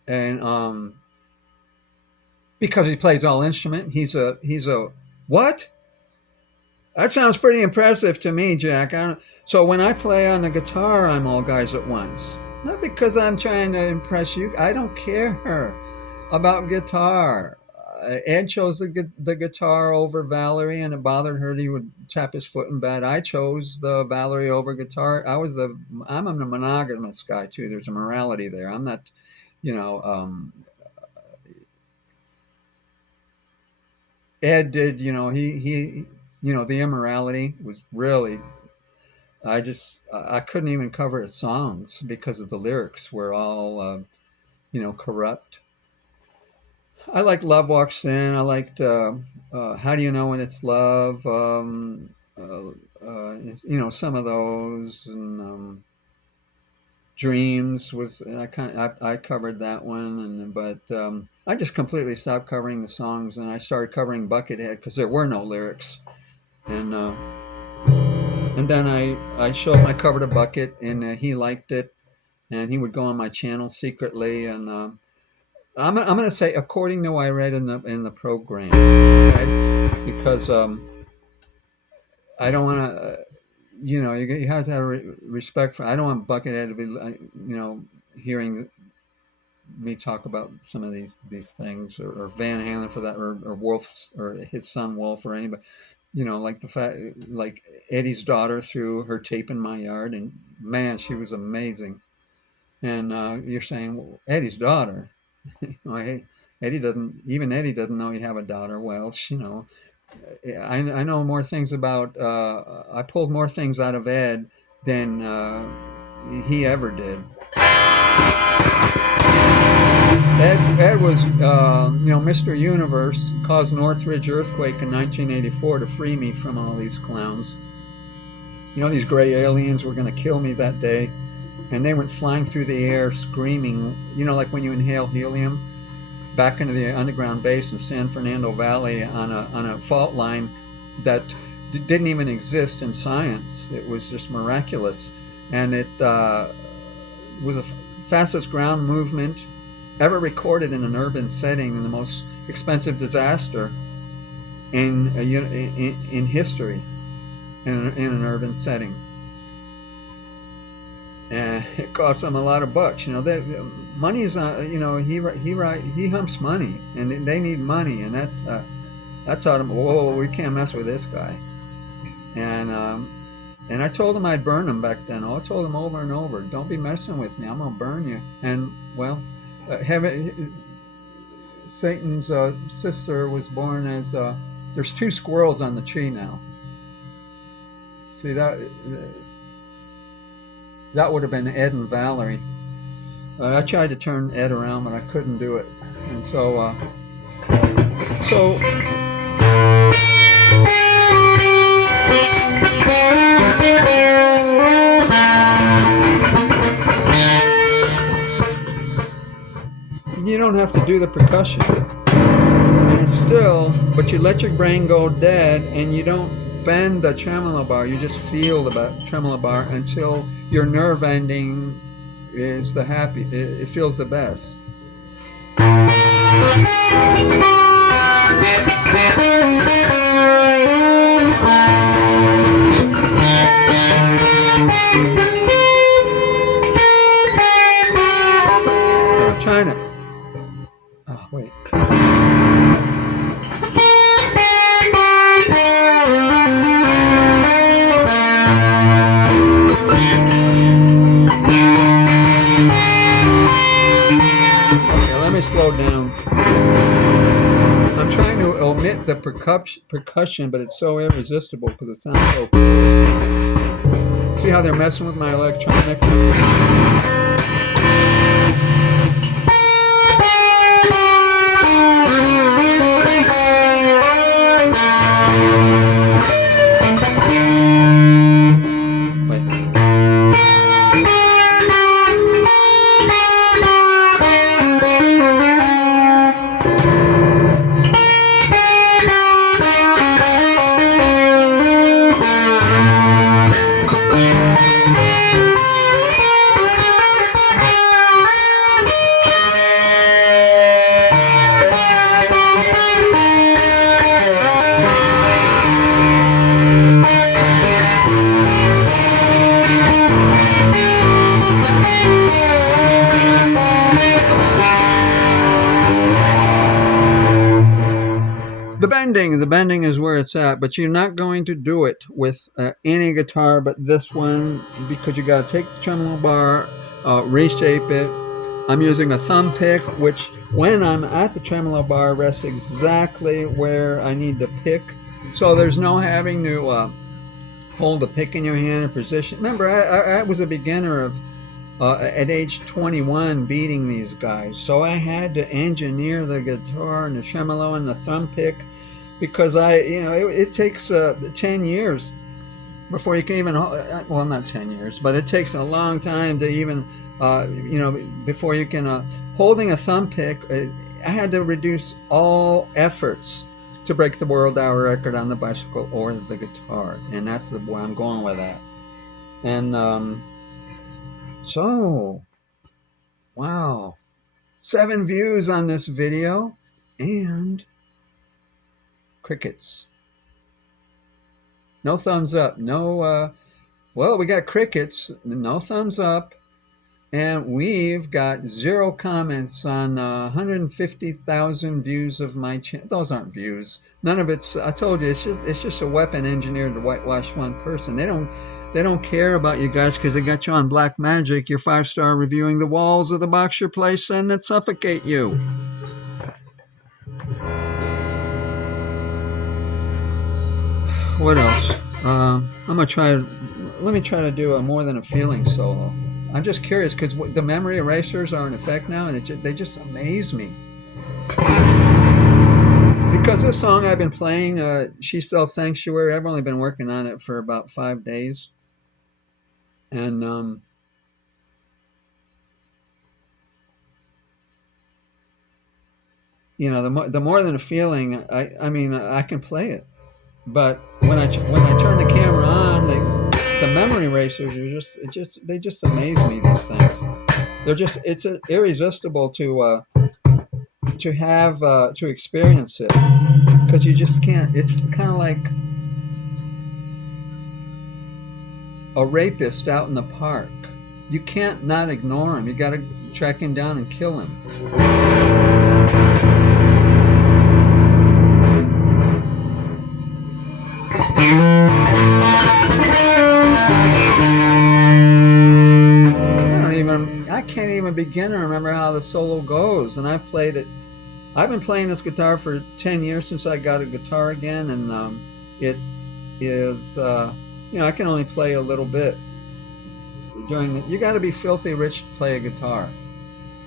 And because he plays all instrument, he's a what? That sounds pretty impressive to me, Jack. So when I play on the guitar, I'm all guys at once. Not because I'm trying to impress you. I don't care about guitar. Ed chose the guitar over Valerie, and it bothered her that he would tap his foot in bed. I chose the Valerie over guitar. I'm a monogamous guy too. There's a morality there. I'm not, Ed did, he the immorality was really, I couldn't even cover his songs because of the lyrics were all, corrupt. I liked Love Walks In. I liked How Do You Know When It's Love? Some of those, and Dreams was I covered that one, but I just completely stopped covering the songs, and I started covering Buckethead because there were no lyrics, and then I showed my cover to Bucket, and he liked it, and he would go on my channel secretly, and I'm going to say according to what I read in the program, okay? Because I don't want to, you have to have respect for. I don't want Buckethead to be, hearing me talk about some of these things, or Van Halen for that, or Wolf's, or his son Wolf, or anybody, like the fact, like Eddie's daughter threw her tape in my yard, and man, she was amazing. And you're saying, well, Eddie's daughter. Eddie doesn't know you have a daughter. Well, I know more things about. I pulled more things out of Ed than he ever did. Ed was, Mr. Universe, caused Northridge earthquake in 1984 to free me from all these clowns. These gray aliens were going to kill me that day. and they went flying through the air screaming, like when you inhale helium, back into the underground base in San Fernando Valley on a fault line that didn't even exist in science. It was just miraculous, and it was the fastest ground movement ever recorded in an urban setting, and the most expensive disaster in history in an urban setting. And it cost them a lot of bucks. Money is, he humps money, and they need money, and that taught him, whoa, we can't mess with this guy. And I told him I'd burn him back then. I told him over and over, don't be messing with me. I'm gonna burn you. And well, Satan's sister was born as there's 2 squirrels on the tree now. See, that would have been Ed and Valerie. I tried to turn Ed around, but I couldn't do it. And so you don't have to do the percussion. And but you let your brain go dead, and you don't bend the tremolo bar. You just feel the tremolo bar until your nerve ending is it feels the best. I'm trying to. Oh, wait. Let me slow down. I'm trying to omit the percussion, but it's so irresistible because it sounds so cool. See how they're messing with my electronic? The bending is where it's at, but you're not going to do it with any guitar but this one, because you got to take the tremolo bar, reshape it. I'm using a thumb pick, which when I'm at the tremolo bar rests exactly where I need to pick, so there's no having to hold the pick in your hand or position. Remember, I was a beginner of at age 21 beating these guys, so I had to engineer the guitar and the tremolo and the thumb pick, because it takes 10 years before you can even, well, not 10 years, but it takes a long time to even, before you can, holding a thumb pick, I had to reduce all efforts to break the world hour record on the bicycle or the guitar, and that's where I'm going with that. And so, wow, 7 views on this video, and crickets. No thumbs up. No, well, we got crickets. No thumbs up. And we've got 0 comments on 150,000 views of my channel. Those aren't views. None of it's, I told you, it's just a weapon engineered to whitewash one person. They don't care about you guys because they got you on Black Magic. You're 5-star reviewing the walls of the box your place and that suffocate you. What else? Let me try to do a More Than a Feeling solo. I'm just curious because the memory erasers are in effect now, and they just amaze me. Because this song I've been playing, She Sells Sanctuary, I've only been working on it for about 5 days. And the more than a feeling. I mean, I can play it, but when I turn the camera on, the memory racers are they just amaze me. These things, it's irresistible to have to experience it, because you just can't. It's kind of like a rapist out in the park. You can't not ignore him. You got to track him down and kill him. I can't even begin to remember how the solo goes, and I've been playing this guitar for 10 years, since I got a guitar again, and it is, I can only play a little bit. You got to be filthy rich to play a guitar,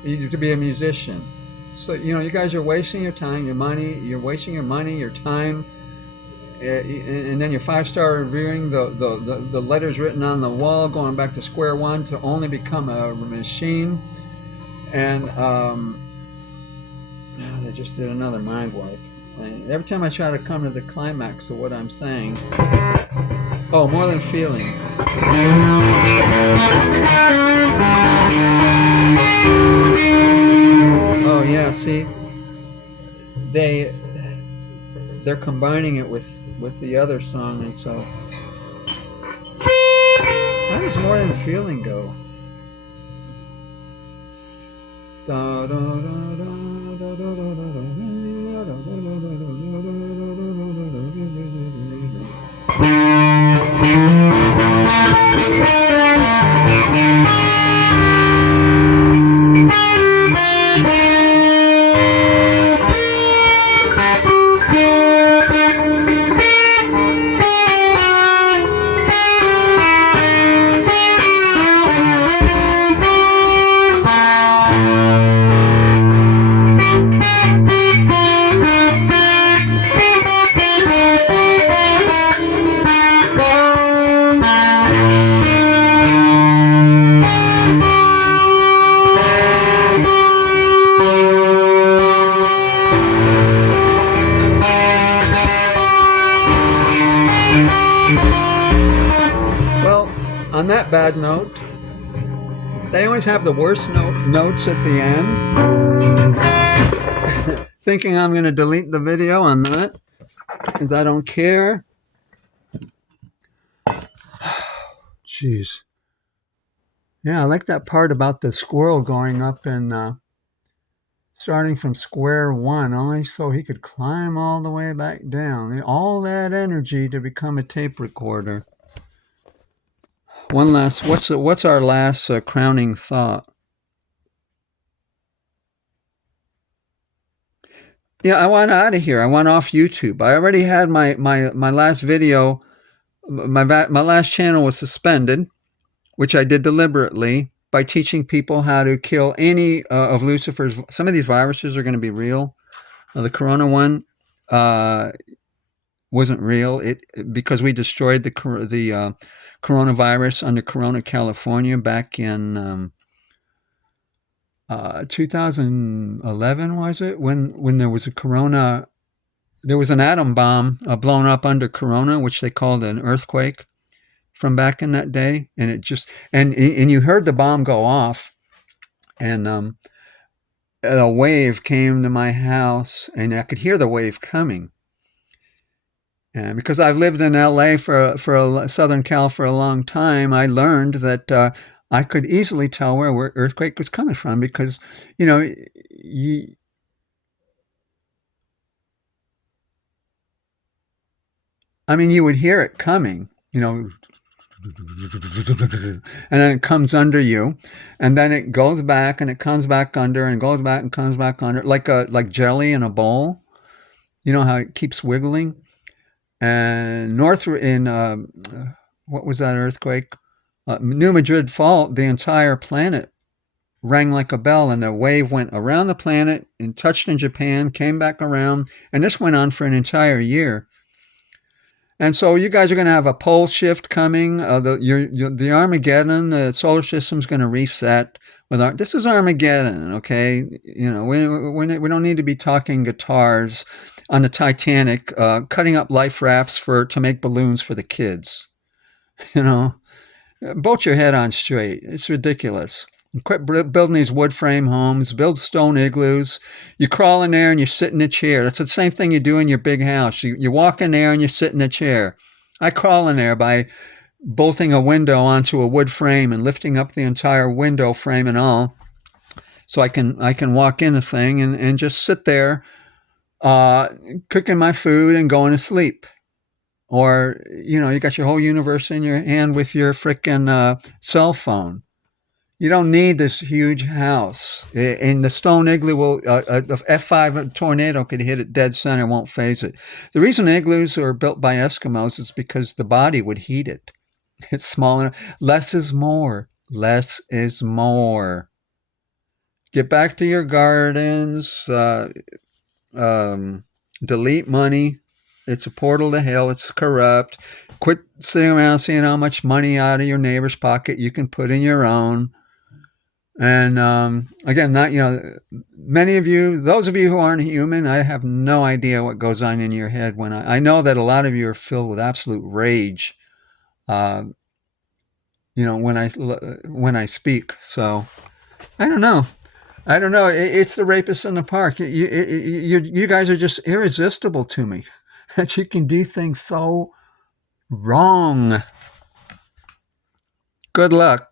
to be a musician. So, you guys are wasting your time, your money, your time, and then your 5-star reviewing the letters written on the wall, going back to square one to only become a machine. And they just did another mind wipe. And every time I try to come to the climax of what I'm saying, more than feeling. Oh yeah, see, they're combining it with the other song, and so how does more than feeling go? Da, da, da, da, da, da, da, on that bad note, they always have the worst notes at the end. Thinking I'm going to delete the video on that, because I don't care. Jeez. Yeah, I like that part about the squirrel going up and starting from square one, only so he could climb all the way back down. All that energy to become a tape recorder. One last, what's our last crowning thought? Yeah, I want out of here. I want off YouTube. I already had my last video. My last channel was suspended, which I did deliberately by teaching people how to kill any of Lucifer's. Some of these viruses are going to be real. The Corona one wasn't real. Because we destroyed the coronavirus under Corona, California, back in 2011, was it? When there was a Corona, there was an atom bomb blown up under Corona, which they called an earthquake, from back in that day. And it just, and you heard the bomb go off, and a wave came to my house, and I could hear the wave coming. And because I've lived in LA for Southern Cal for a long time, I learned that I could easily tell where earthquake was coming from, because, you would hear it coming, and then it comes under you, and then it goes back and it comes back under and goes back and comes back under, like jelly in a bowl. You know how it keeps wiggling? And what was that earthquake? New Madrid fault, the entire planet rang like a bell, and the wave went around the planet and touched in Japan, came back around, and this went on for an entire year. And so you guys are going to have a pole shift coming. The Armageddon, the solar system's going to reset. This is Armageddon, okay? You know, we don't need to be talking guitars on the Titanic, cutting up life rafts to make balloons for the kids. You know, bolt your head on straight. It's ridiculous. Quit building these wood frame homes. Build stone igloos. You crawl in there and you sit in a chair. That's the same thing you do in your big house. You walk in there and you sit in a chair. I crawl in there by bolting a window onto a wood frame and lifting up the entire window frame and all, so I can walk in the thing and just sit there, cooking my food and going to sleep. Or, you know, you got your whole universe in your hand with your frickin' cell phone. You don't need this huge house. And the stone igloo will, a F5 tornado could hit it dead center, won't phase it. The reason igloos are built by Eskimos is because the body would heat it. It's small enough. Less is more. Less is more. Get back to your gardens. Delete money. It's a portal to hell. It's corrupt. Quit sitting around seeing how much money out of your neighbor's pocket you can put in your own. And again, not, you know, many of you, those of you who aren't human, I have no idea what goes on in your head when I know that a lot of you are filled with absolute rage. You know, when I speak. So I don't know. I don't know. It's the rapists in the park. You guys are just irresistible to me. That you can do things so wrong. Good luck.